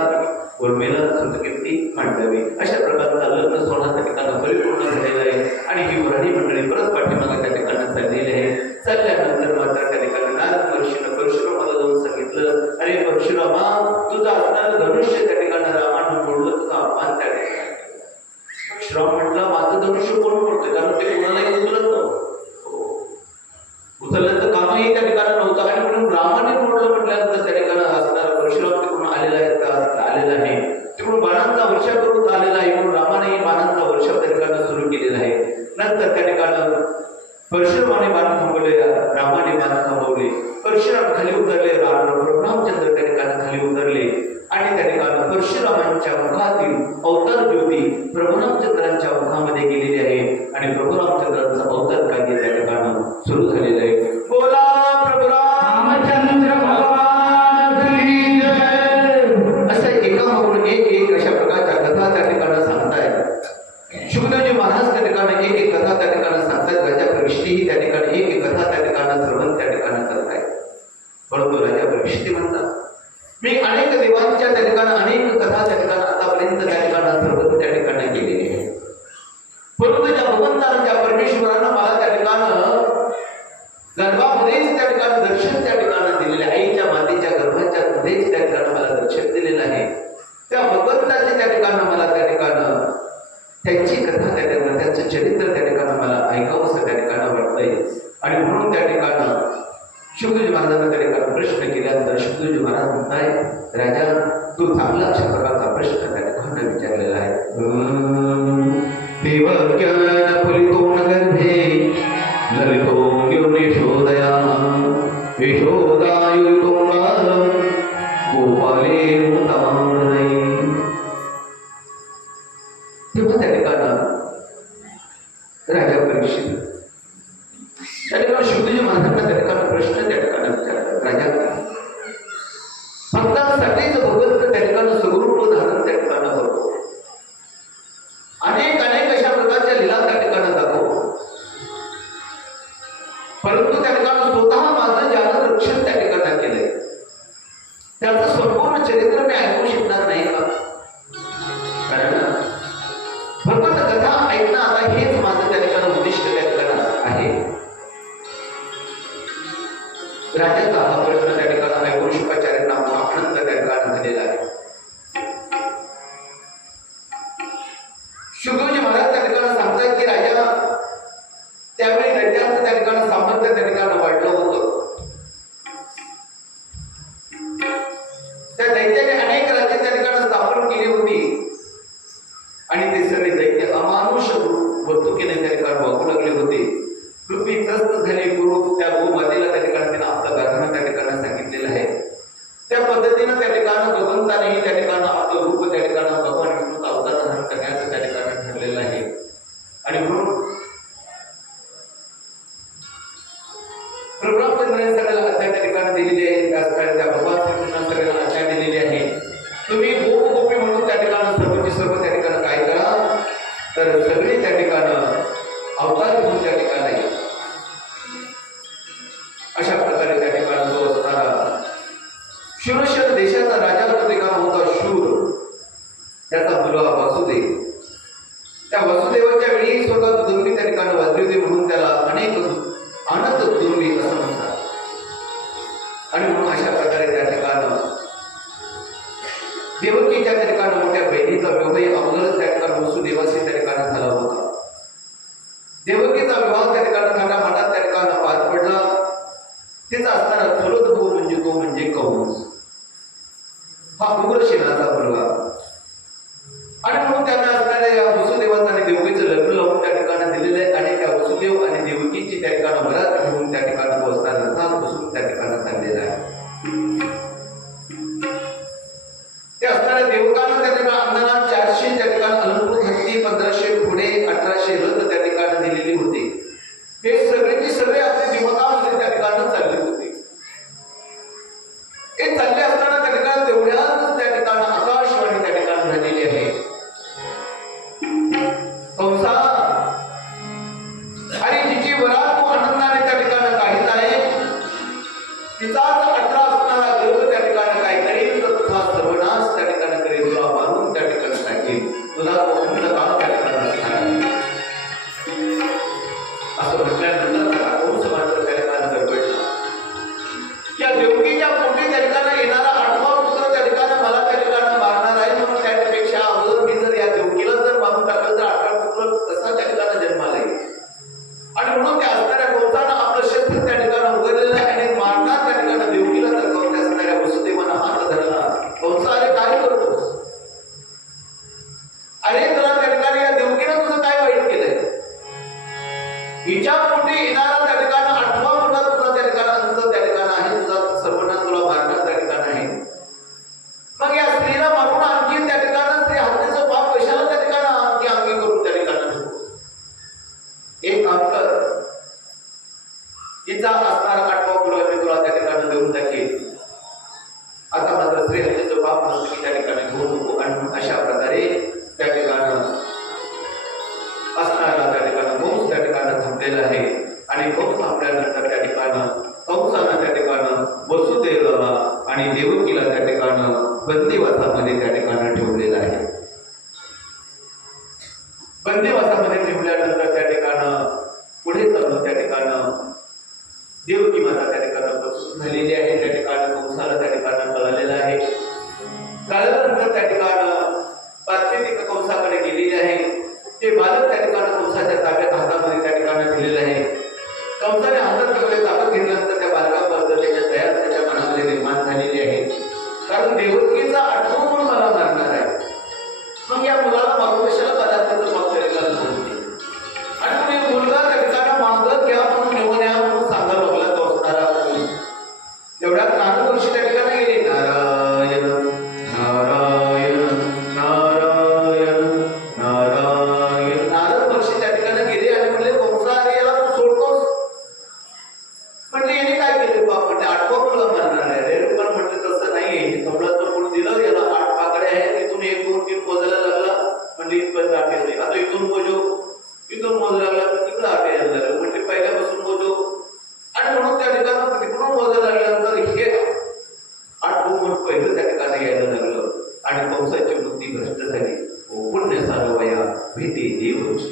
उर्मिला, सुतकीर्ती, मांडवी अशा प्रकारचा लग्न सोहळा त्या ठिकाणी परिपूर्ण झालेला आहे. आणि ही वऱ्हाडी मंडळी परत पाठीमागे त्या ठिकाणी चाललेली आहे. चालल्यानंतर मात्र त्या ठिकाणी नारद महर्षीनं परशुरामाला जाऊन सांगितलं, अरे परशुरामा, तुझं असणारं धनुष्य त्या ठिकाणी रामानं मोडलं, तुझा अपमान त्या ठिकाणी. परशुराम म्हटलं, माझं धनुष्य कोण मोडतं? कारण ते कोणालाही उचलत नव्हतं. उचलण्याचं कामही त्या ठिकाणी नव्हतं आणि म्हणून रामाने मोडलं म्हटल्यानंतर त्या ठिकाणी असणारा परशुराम तिकडून आलेला आहे. तिकडून बाणांचा वर्षाव करून आलेला आहे. म्हणून रामानेही बाणांचा वर्षाव त्या ठिकाणी सुरू केलेला आहे. नंतर त्या ठिकाणी परशुरामाने बाण थांबवले, रामाने बाण थांबवले. परशुराम खाली उतरले, रामचंद्र त्या ठिकाणी खाली उतरले आणि त्या ठिकाणी परशुरामांच्या मुखातील अवतार ज्योती प्रभू रामचंद्रांच्या मुखामध्ये गेलेली आहे आणि प्रभू रामचंद्रांचा अवतार कार्य त्या ठिकाणी सुरू झालेलं आहे. बोला प्रभू रामचंद्र भगवान की जय. असं एकामागून एक अशा प्रकारच्या त्या ठिकाणी मला त्या ठिकाणी त्यांची कथा त्या ठिकाणी त्यांचं चरित्र त्या ठिकाणी मला ऐकावंसं त्या ठिकाणी वाटतंय. आणि म्हणून त्या ठिकाणी शुकदेवजी महाराजांना त्या ठिकाणी प्रश्न केल्यानंतर शुकदेवजी महाराज म्हणताय, राजा तू चांगला अशा प्रकारचा प्रश्न त्या ठिकाणी विचारलेला आहे. देवज्ञान फलितो नगर्भे ललितो यशोदया यशोदायुतो गोपाले मुतामणै. तेव्हा त्या ठिकाणी राजा परीक्षित त्या ठिकाणी शुकदेवजी महाराजांना त्या ठिकाणी प्रश्न त्या ठिकाणी विचारला. राजा भक्तांसाठीच भगवंत त्या ठिकाणी सगुरूप धारण त्या ठिकाणी करतो. अनेक अशा प्रकारच्या लीला त्या ठिकाणी दाखवतो. परंतु त्या ठिकाणी स्वतः माझं ज्यानं रक्षण त्या ठिकाणी केलंय त्याचं संपूर्ण चरित्र मी ऐकू शकणार नाही का? कारण भगवंत कथा ऐकणं आता हेच माझं त्या ठिकाणी उद्दिष्ट त्या ठिकाणी आहे. राजाचा हा प्रश्न त्या ठिकाणी ऐकून शुकाचार्यांना आनंद त्या ठिकाणी झालेला आहे. शुकदेवजी महाराज त्या ठिकाणी सांगतात की राजा त्यावेळी दैत्यांचं त्या ठिकाणी सामर्थ्य त्या ठिकाणी वाढलं होतं. त्या दैत्याने अनेक राज्य त्या ठिकाणी स्थापन केली होती आणि ते सगळे दैत्य अमानुष वर्तुकीने त्या ठिकाणी वागू लागले होते. पृथ्वी त्रस्त झाली. गुरु त्या गोमातेला त्या ठिकाणी त्यांना आपलं गाणं त्या ठिकाणी सांगितलेलं आहे. त्या पद्धतीनं त्या ठिकाणी भगवंतानेही त्या ठिकाणी आपलं रूप त्या ठिकाणी भगवान विष्णूचा अवतार धारण करण्याचं त्या ठिकाणी ठरलेलं आहे. आणि म्हणून प्रभुरामचंद्रांनी सगळ्याला आज्ञा त्या ठिकाणी दिलेली आहे. त्या भगवान श्रीकृष्णांना सगळ्याला आज्ञा दिलेली आहे. तुम्ही गोप गोपी म्हणून त्या ठिकाणी सर्वची सर्व त्या ठिकाणी काय करा तर सगळे त्या ठिकाणी अवतार घेऊन त्या ठिकाणी अशा प्रकारे त्या ठिकाणी जो असणारा शूरशर देशाचा राजा तो ठिकाण होता शूर. त्याचा मुलगा वासुदेव. त्या वसुदेवाच्या वेळी स्वर्गात दुर्वी त्या ठिकाणी वाजली होती म्हणून त्याला अनेक आनंद दुर्वी असं म्हणतात. आणि म्हणून अशा प्रकारे त्या ठिकाणी देवकीच्या त्या ठिकाणी मोठ्या बहिणीचा विवाह अगोदरच त्या ठिकाणी वसुदेवाशी त्या ठिकाणी झाला होता. देवकीचा विवाह त्या ठिकाणी थाटामाटात त्या ठिकाणी पार पडला. तिचा असणारा चुलत भाऊ म्हणजे तो म्हणजे कंस हा उग्रसेनाचा मुलगा. आणि म्हणून त्यांना असणाऱ्या या वसुदेवाचं आणि देवकीचं लग्न लावून त्या ठिकाणी दिलेलं आहे. आणि त्या वसुदेव आणि देवकीची त्या ठिकाणी बरात घेऊन त्या ठिकाणी तो असणारा रथात बसून त्या ठिकाणी चाललेला आहे. ते असणाऱ्या देवकांना त्या ठिकाणी अंधारात 400 त्या ठिकाणी अलंकृत हत्ती, 1500 घोडे, 1800 रथ त्या ठिकाणी दिलेली होती. हे सगळेची सगळे आपले देवकांमध्ये त्या ठिकाणी चालले होते. हे चालले असताना त्या ठिकाणी तेवढ्याच त्या ठिकाणी आकाशवाणी त्या ठिकाणी झालेली आहे. कंसा आणि जिची वरात तो आनंदाने त्या ठिकाणी काढीत आहे तिचाच 18 असणारा गर्भ त्या ठिकाणी काय करेल तर तुझा सर्वनाश त्या ठिकाणी करेल. तुला मारून त्या ठिकाणी टाकेल. तुला तो अंधकाळ त्या ठिकाणी असं म्हटल्यानंतर त्याला कंस मात्र त्या ठिकाणी गडबडला. या देवकीच्या पोटी त्या ठिकाणी येणारा 8वा पुत्र त्या ठिकाणी मला त्या ठिकाणी मारणार आहे. म्हणून त्यापेक्षा अगोदर मी जर या देवकीला जर मारून टाकलं तर 18 पुत्र कसा त्या ठिकाणी जन्माला येईल. आणि म्हणून त्या असणाऱ्या कंसानं आपलं शस्त्र त्या ठिकाणी उघडलेलं आहे आणि मारणार त्या ठिकाणी देवकीला तर कंस असणाऱ्या वसुदेवानं हात धरला. कंस अरे काय करतोस? अरे तुला त्या ठिकाणी या देवकीनं तुझं काय वाईट केलंय? हिच्या पोटी येणारा त्या ठिकाणी 8वा मुलगा तुझा त्या ठिकाणी अंत त्या ठिकाणी आहे. तुझा सर्वनाश तुला मारणार त्या ठिकाणी आहे. मग या स्त्रीला मारून आणखी त्या ठिकाणी स्त्री हत्येचं पाप कशाला त्या ठिकाणी आणखी अंगी करून त्या ठिकाणी एक काम कर. तिचा असणारा 8वा मुलगा मी तुला त्या ठिकाणी देऊन टाकेल. आता मात्र स्त्री हत्येचं पाप नसतं त्या ठिकाणी घेऊ नको. आणि अशा प्रकारे त्या ठिकाणी असणारा त्या ठिकाणी कंस त्या ठिकाणी थांबलेला आहे. आणि पण दाट येते. आता इथून मोजू लागला तर तिकडं आठ यायला लागलं, म्हणजे पहिल्यापासून मोजू आणि म्हणून त्या ठिकाणी तिकडून मोजायला लागल्यानंतर हे आठ पहिलं त्या ठिकाणी यायला लागलं आणि कंसाची बुद्धी भ्रष्ट झाली. पुण्य सारं वया भीती देवची.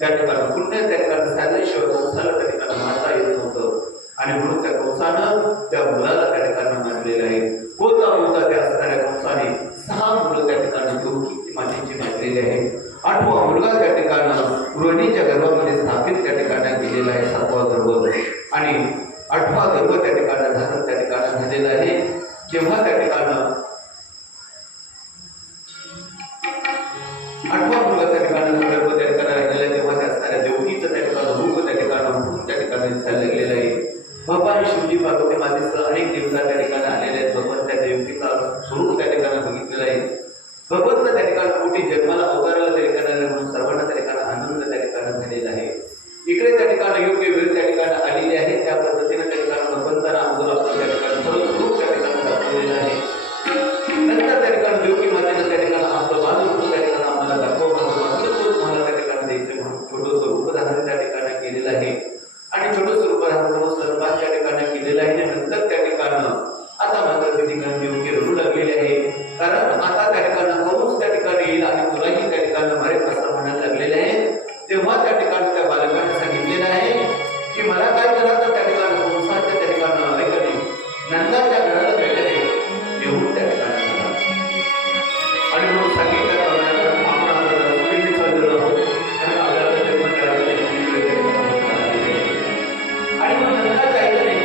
त्या ठिकाणी पुण्य त्या ठिकाणी झाल्याशिवाय कंसाला त्या ठिकाणी मारता येत नव्हतं आणि म्हणून त्या कंसानं त्या मुलाला त्या ठिकाणी मारलेलं आहे. बोलता त्या असणाऱ्या कंसाने 6 मुलं त्या ठिकाणी योगी मातेची मारलेली आहे. 8वा मुलगा त्या ठिकाणी रोहिणीच्या गर्भामध्ये स्थापित त्या ठिकाणी गेलेला आहे. 7वा गर्भ आणि 8वा गर्भ त्या ठिकाणी धारण त्या ठिकाणी झालेला आहे. तेव्हा त्या ठिकाणी 8वा मुलगा त्या ठिकाणी गर्भ त्या ठिकाणी राहिलेला आहे. तेव्हा त्या असणाऱ्या देवकीचं त्या ठिकाणी रूप त्या ठिकाणी त्या ठिकाणी दिसायला लागलेलं आहे. भगवान शिवजी पार्वती मातेसह अनेक देवता त्या ठिकाणी आलेले आहेत. भगवान त्या देवकीचा स्वरूप त्या ठिकाणी बघितलेला आहे. भगवंत त्या ठिकाणी कोटी जन्माला अवताराला त्या ठिकाणी म्हणून सर्वांना त्या ठिकाणी आनंद त्या ठिकाणी झालेला आहे. इकडे त्या ठिकाणी योग्य वेळ त्या ठिकाणी आलेली आहे. त्या पद्धतीने त्या ठिकाणी भगवंतांना अगोदर आपण त्या ठिकाणी सर्व स्वरूप त्या ठिकाणी दाखवलेलं आहे. नंतर त्या ठिकाणी देवकी मातेनं त्या ठिकाणी आपलं बालरूप त्या ठिकाणी आम्हाला दाखवलं. तुम्हाला त्या ठिकाणी द्यायचं म्हणून छोटं स्वरूप धारण त्या ठिकाणी केलेलं आहे आणि छोटं स्वरूप धारण सर्वात त्या ठिकाणी केलेलं आहे. नंतर त्या ठिकाणी आता मात्र त्या ठिकाणी योग्य रडू लागलेले आहे. कारण आता त्या ठिकाणी कंस त्या ठिकाणी येईल आणि तुलाही त्या ठिकाणी मरेल असं म्हणायला लागलेले आहे. तेव्हा त्या ठिकाणी त्या बालकाने सांगितलेलं आहे की मला काय करायचं. त्या ठिकाणी कंसाच्या त्या ठिकाणी ऐकणे नंदाच्या घराला भेटले येऊन त्या ठिकाणी आणि म्हणून सांगितलं आपण आता स्पीडने चाललेलो आहोत आणि आपल्याला जन्म करायचं आणि मग नंदाच्या ऐकणे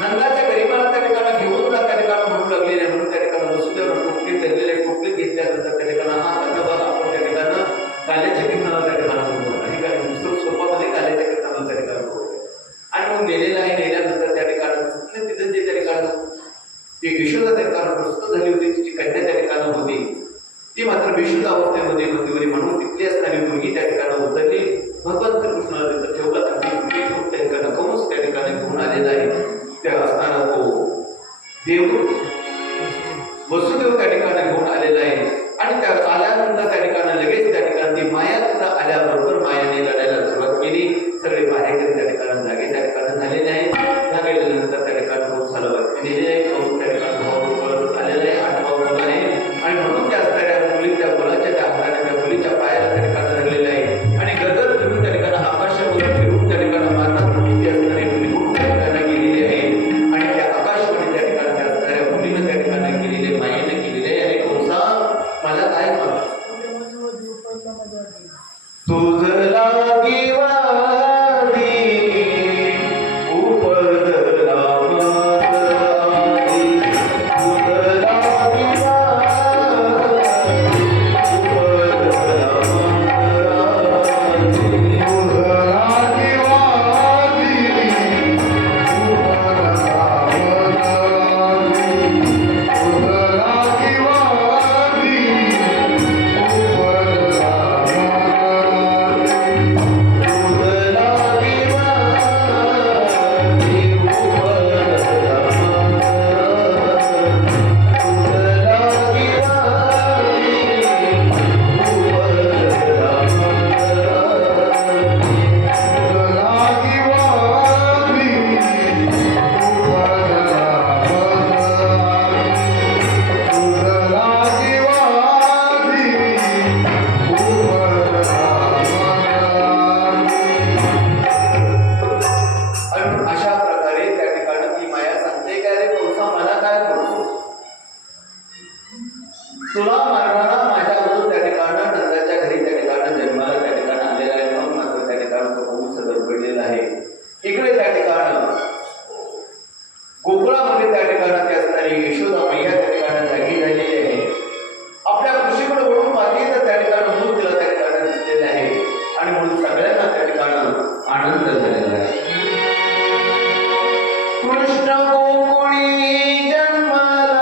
नंदाच्या गरीबाला त्या ठिकाणी घेऊन त्या ठिकाणी म्हणू लागलेले म्हणून त्या ठिकाणी वसुदेव टोपली धरलेले टोपली घेतल्यानंतर त्या ठिकाणी हा धन्यवाद आपण त्या ठिकाणी काल्याच्या कीर्तनाला त्या ठिकाणी म्हणतो आणि काय दुसरं स्वरूपामध्ये काल्याच्या कीर्तनाला त्या ठिकाणी होतो आणि मग नेलेलं आहे. नेल्यानंतर त्या ठिकाणी तिथं जे त्या ठिकाणी यशोदा त्या ठिकाणी प्रस्तुत झाली होती, तिची कन्या त्या ठिकाणी होती, ती मात्र विशुद्ध अवस्थेमध्ये नदीवरी म्हणून तिथली असणारी मुलगी त्या ठिकाणी उतरली. भगवंत कृष्णाला तिथं ठेवलं आणि त्या ठिकाणी कंस त्या ठिकाणी घेऊन आलेला आहे. त्या असताना तो देव वसुदेव त्या ठिकाणी घेऊन आलेला आहे आणि त्या आल्यानंतर त्या ठिकाणी लगेच त्या ठिकाणी ती माया तिथं आल्याबरोबर मायाने लढायला सुरुवात केली. सगळे बाहेर त्या ठिकाणी जागे त्या ठिकाणी झालेले आहेत. झालेल्यानंतर त्या ठिकाणी कंसाला बातमी दिलेली आहे. कंस त्या ठिकाणी भाऊ आलेला आहे. 8वा मुलगा आहे आणि म्हणून त्या असणाऱ्या मुली त्या मुलाच्या त्या हाताने त्या मुलीच्या पायाला त्या ठिकाणी धरलेलं आहे आणि गदर फिरून त्या ठिकाणी आकाशामध्ये फिरून त्या ठिकाणी माता मुली असणारी मुली त्या ठिकाणी गेलेली आहे आणि त्या आकाशवाणी त्या ठिकाणी त्या असणाऱ्या मुलीनं त्या ठिकाणी केलेले मायेने केलेले आहे. आणि कंसा मला काय म्हणतो तुझ लागी वादी उपदला तुला मारणारा माझ्याकडून त्या ठिकाणी नंदाच्या घरी त्या ठिकाणी जन्माला त्या ठिकाणी आलेला आहे. म्हणून मात्र त्या ठिकाणी तो कंस गडबडलेला आहे. इकडे त्या ठिकाणी गोकुळामध्ये त्या ठिकाणी ते असणारी यशोदा मैया त्या ठिकाणी जागी झालेली आहे. आपल्या ऋषीकडे वळून पाहते तर त्या ठिकाणी मूल तिला त्या ठिकाणी दिसलेले आहे आणि म्हणून सगळ्यांना त्या ठिकाणी आनंद झालेला आहे. कृष्ण गोकुळी जन्माला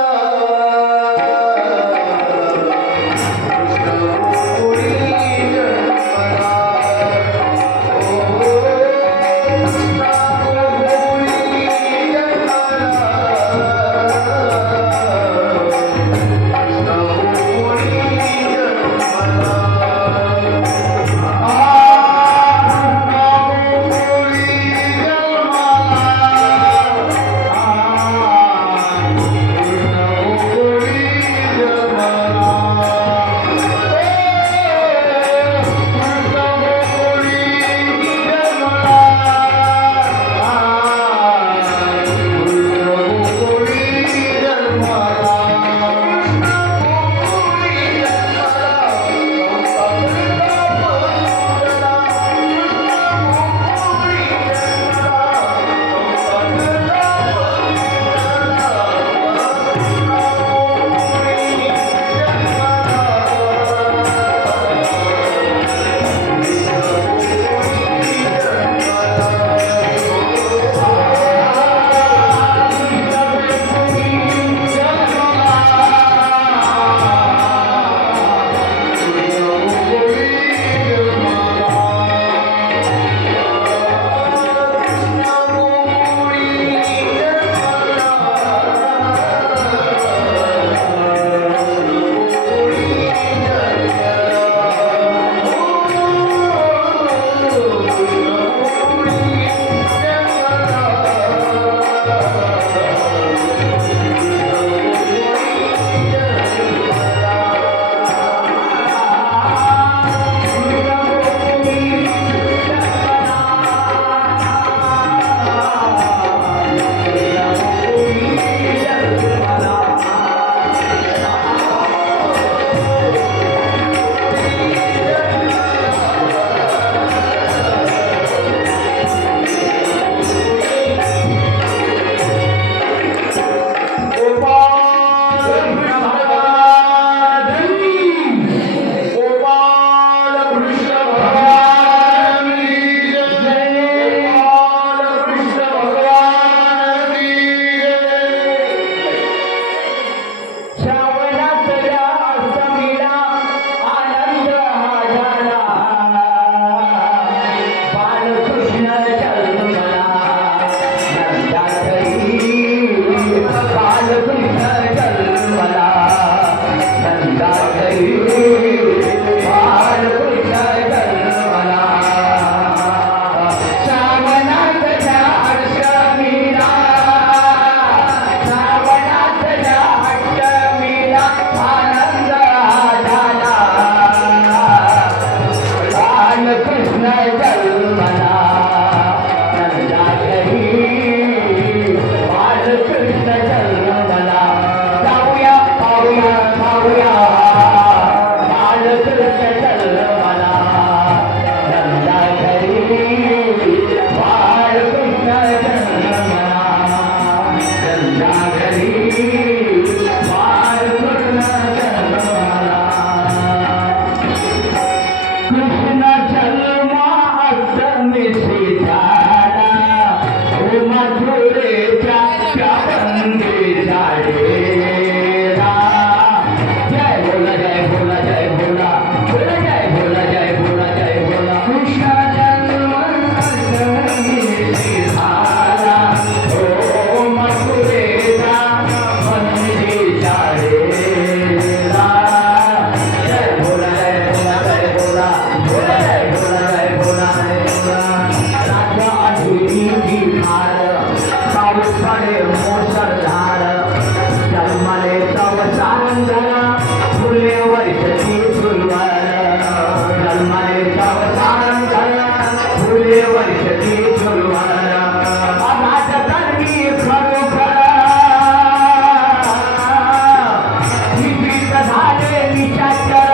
विकसित झाले निशाचर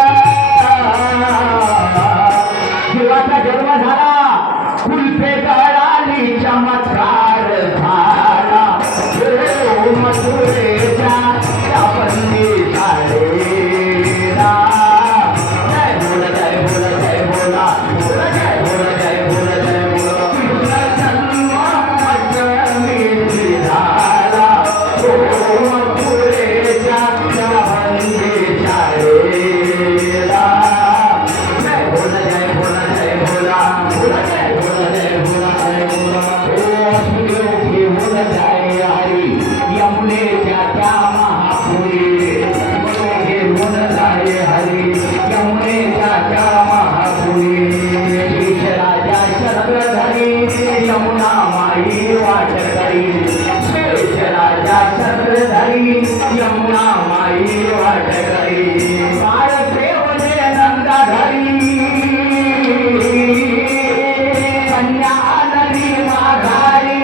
जीवाचा जन्म झाला कुल्फे गळाली चमत्कार झाला हो मथुरेच्या त्या बंदी शाळेला जय बोला जय बोला जय बोला बोला जय बोला जय बोला जय बोला तुझा जन्म अष्टमीची झाला हो मथुरेच्या त्या बंदी शाळेला जय बोला जय बोला जय बोला बोला जय बोला जय बोला जय बोला ओ सूर्योगी बोला जय हरी यमुनेच्या त्या महापुरी बोले बोला जय हरी यमुनेच्या त्या महापुरी ईश राजा चंद्रधरी यमुना माई वाटकरी शेष राजा चंद्रधरी यमुना माई वाटकरी बाळ प्रेमने नंदाधरी कन्या नदी माघारी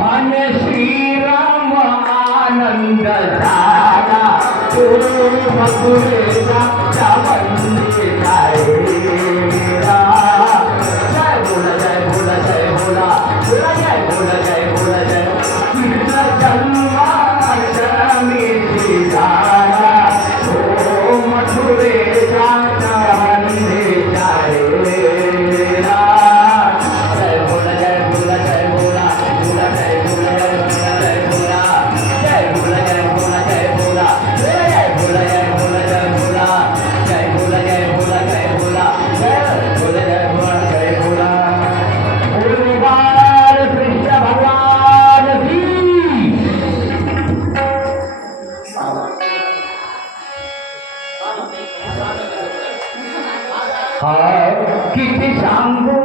मन श्रीराम आनंद झाला तो मथुरेचा त्या बंदी शाळेला जय बोला जय बोला जय बोला बोला जय बोला जय बोला जय तुझा जन्म अष्टमीची झाला हो मथुरेच्या त्या बंदी शाळेला जय बोला जय बोला जय बोला बोला जय बोला जय बोला जय बोला जय बोला जय बोला जय बोला जय बोला जय बोला जय बोला जय बोला जय बोला जय बोला जय बोला जय बोला बोल कृष्ण भगवान की किती सांगू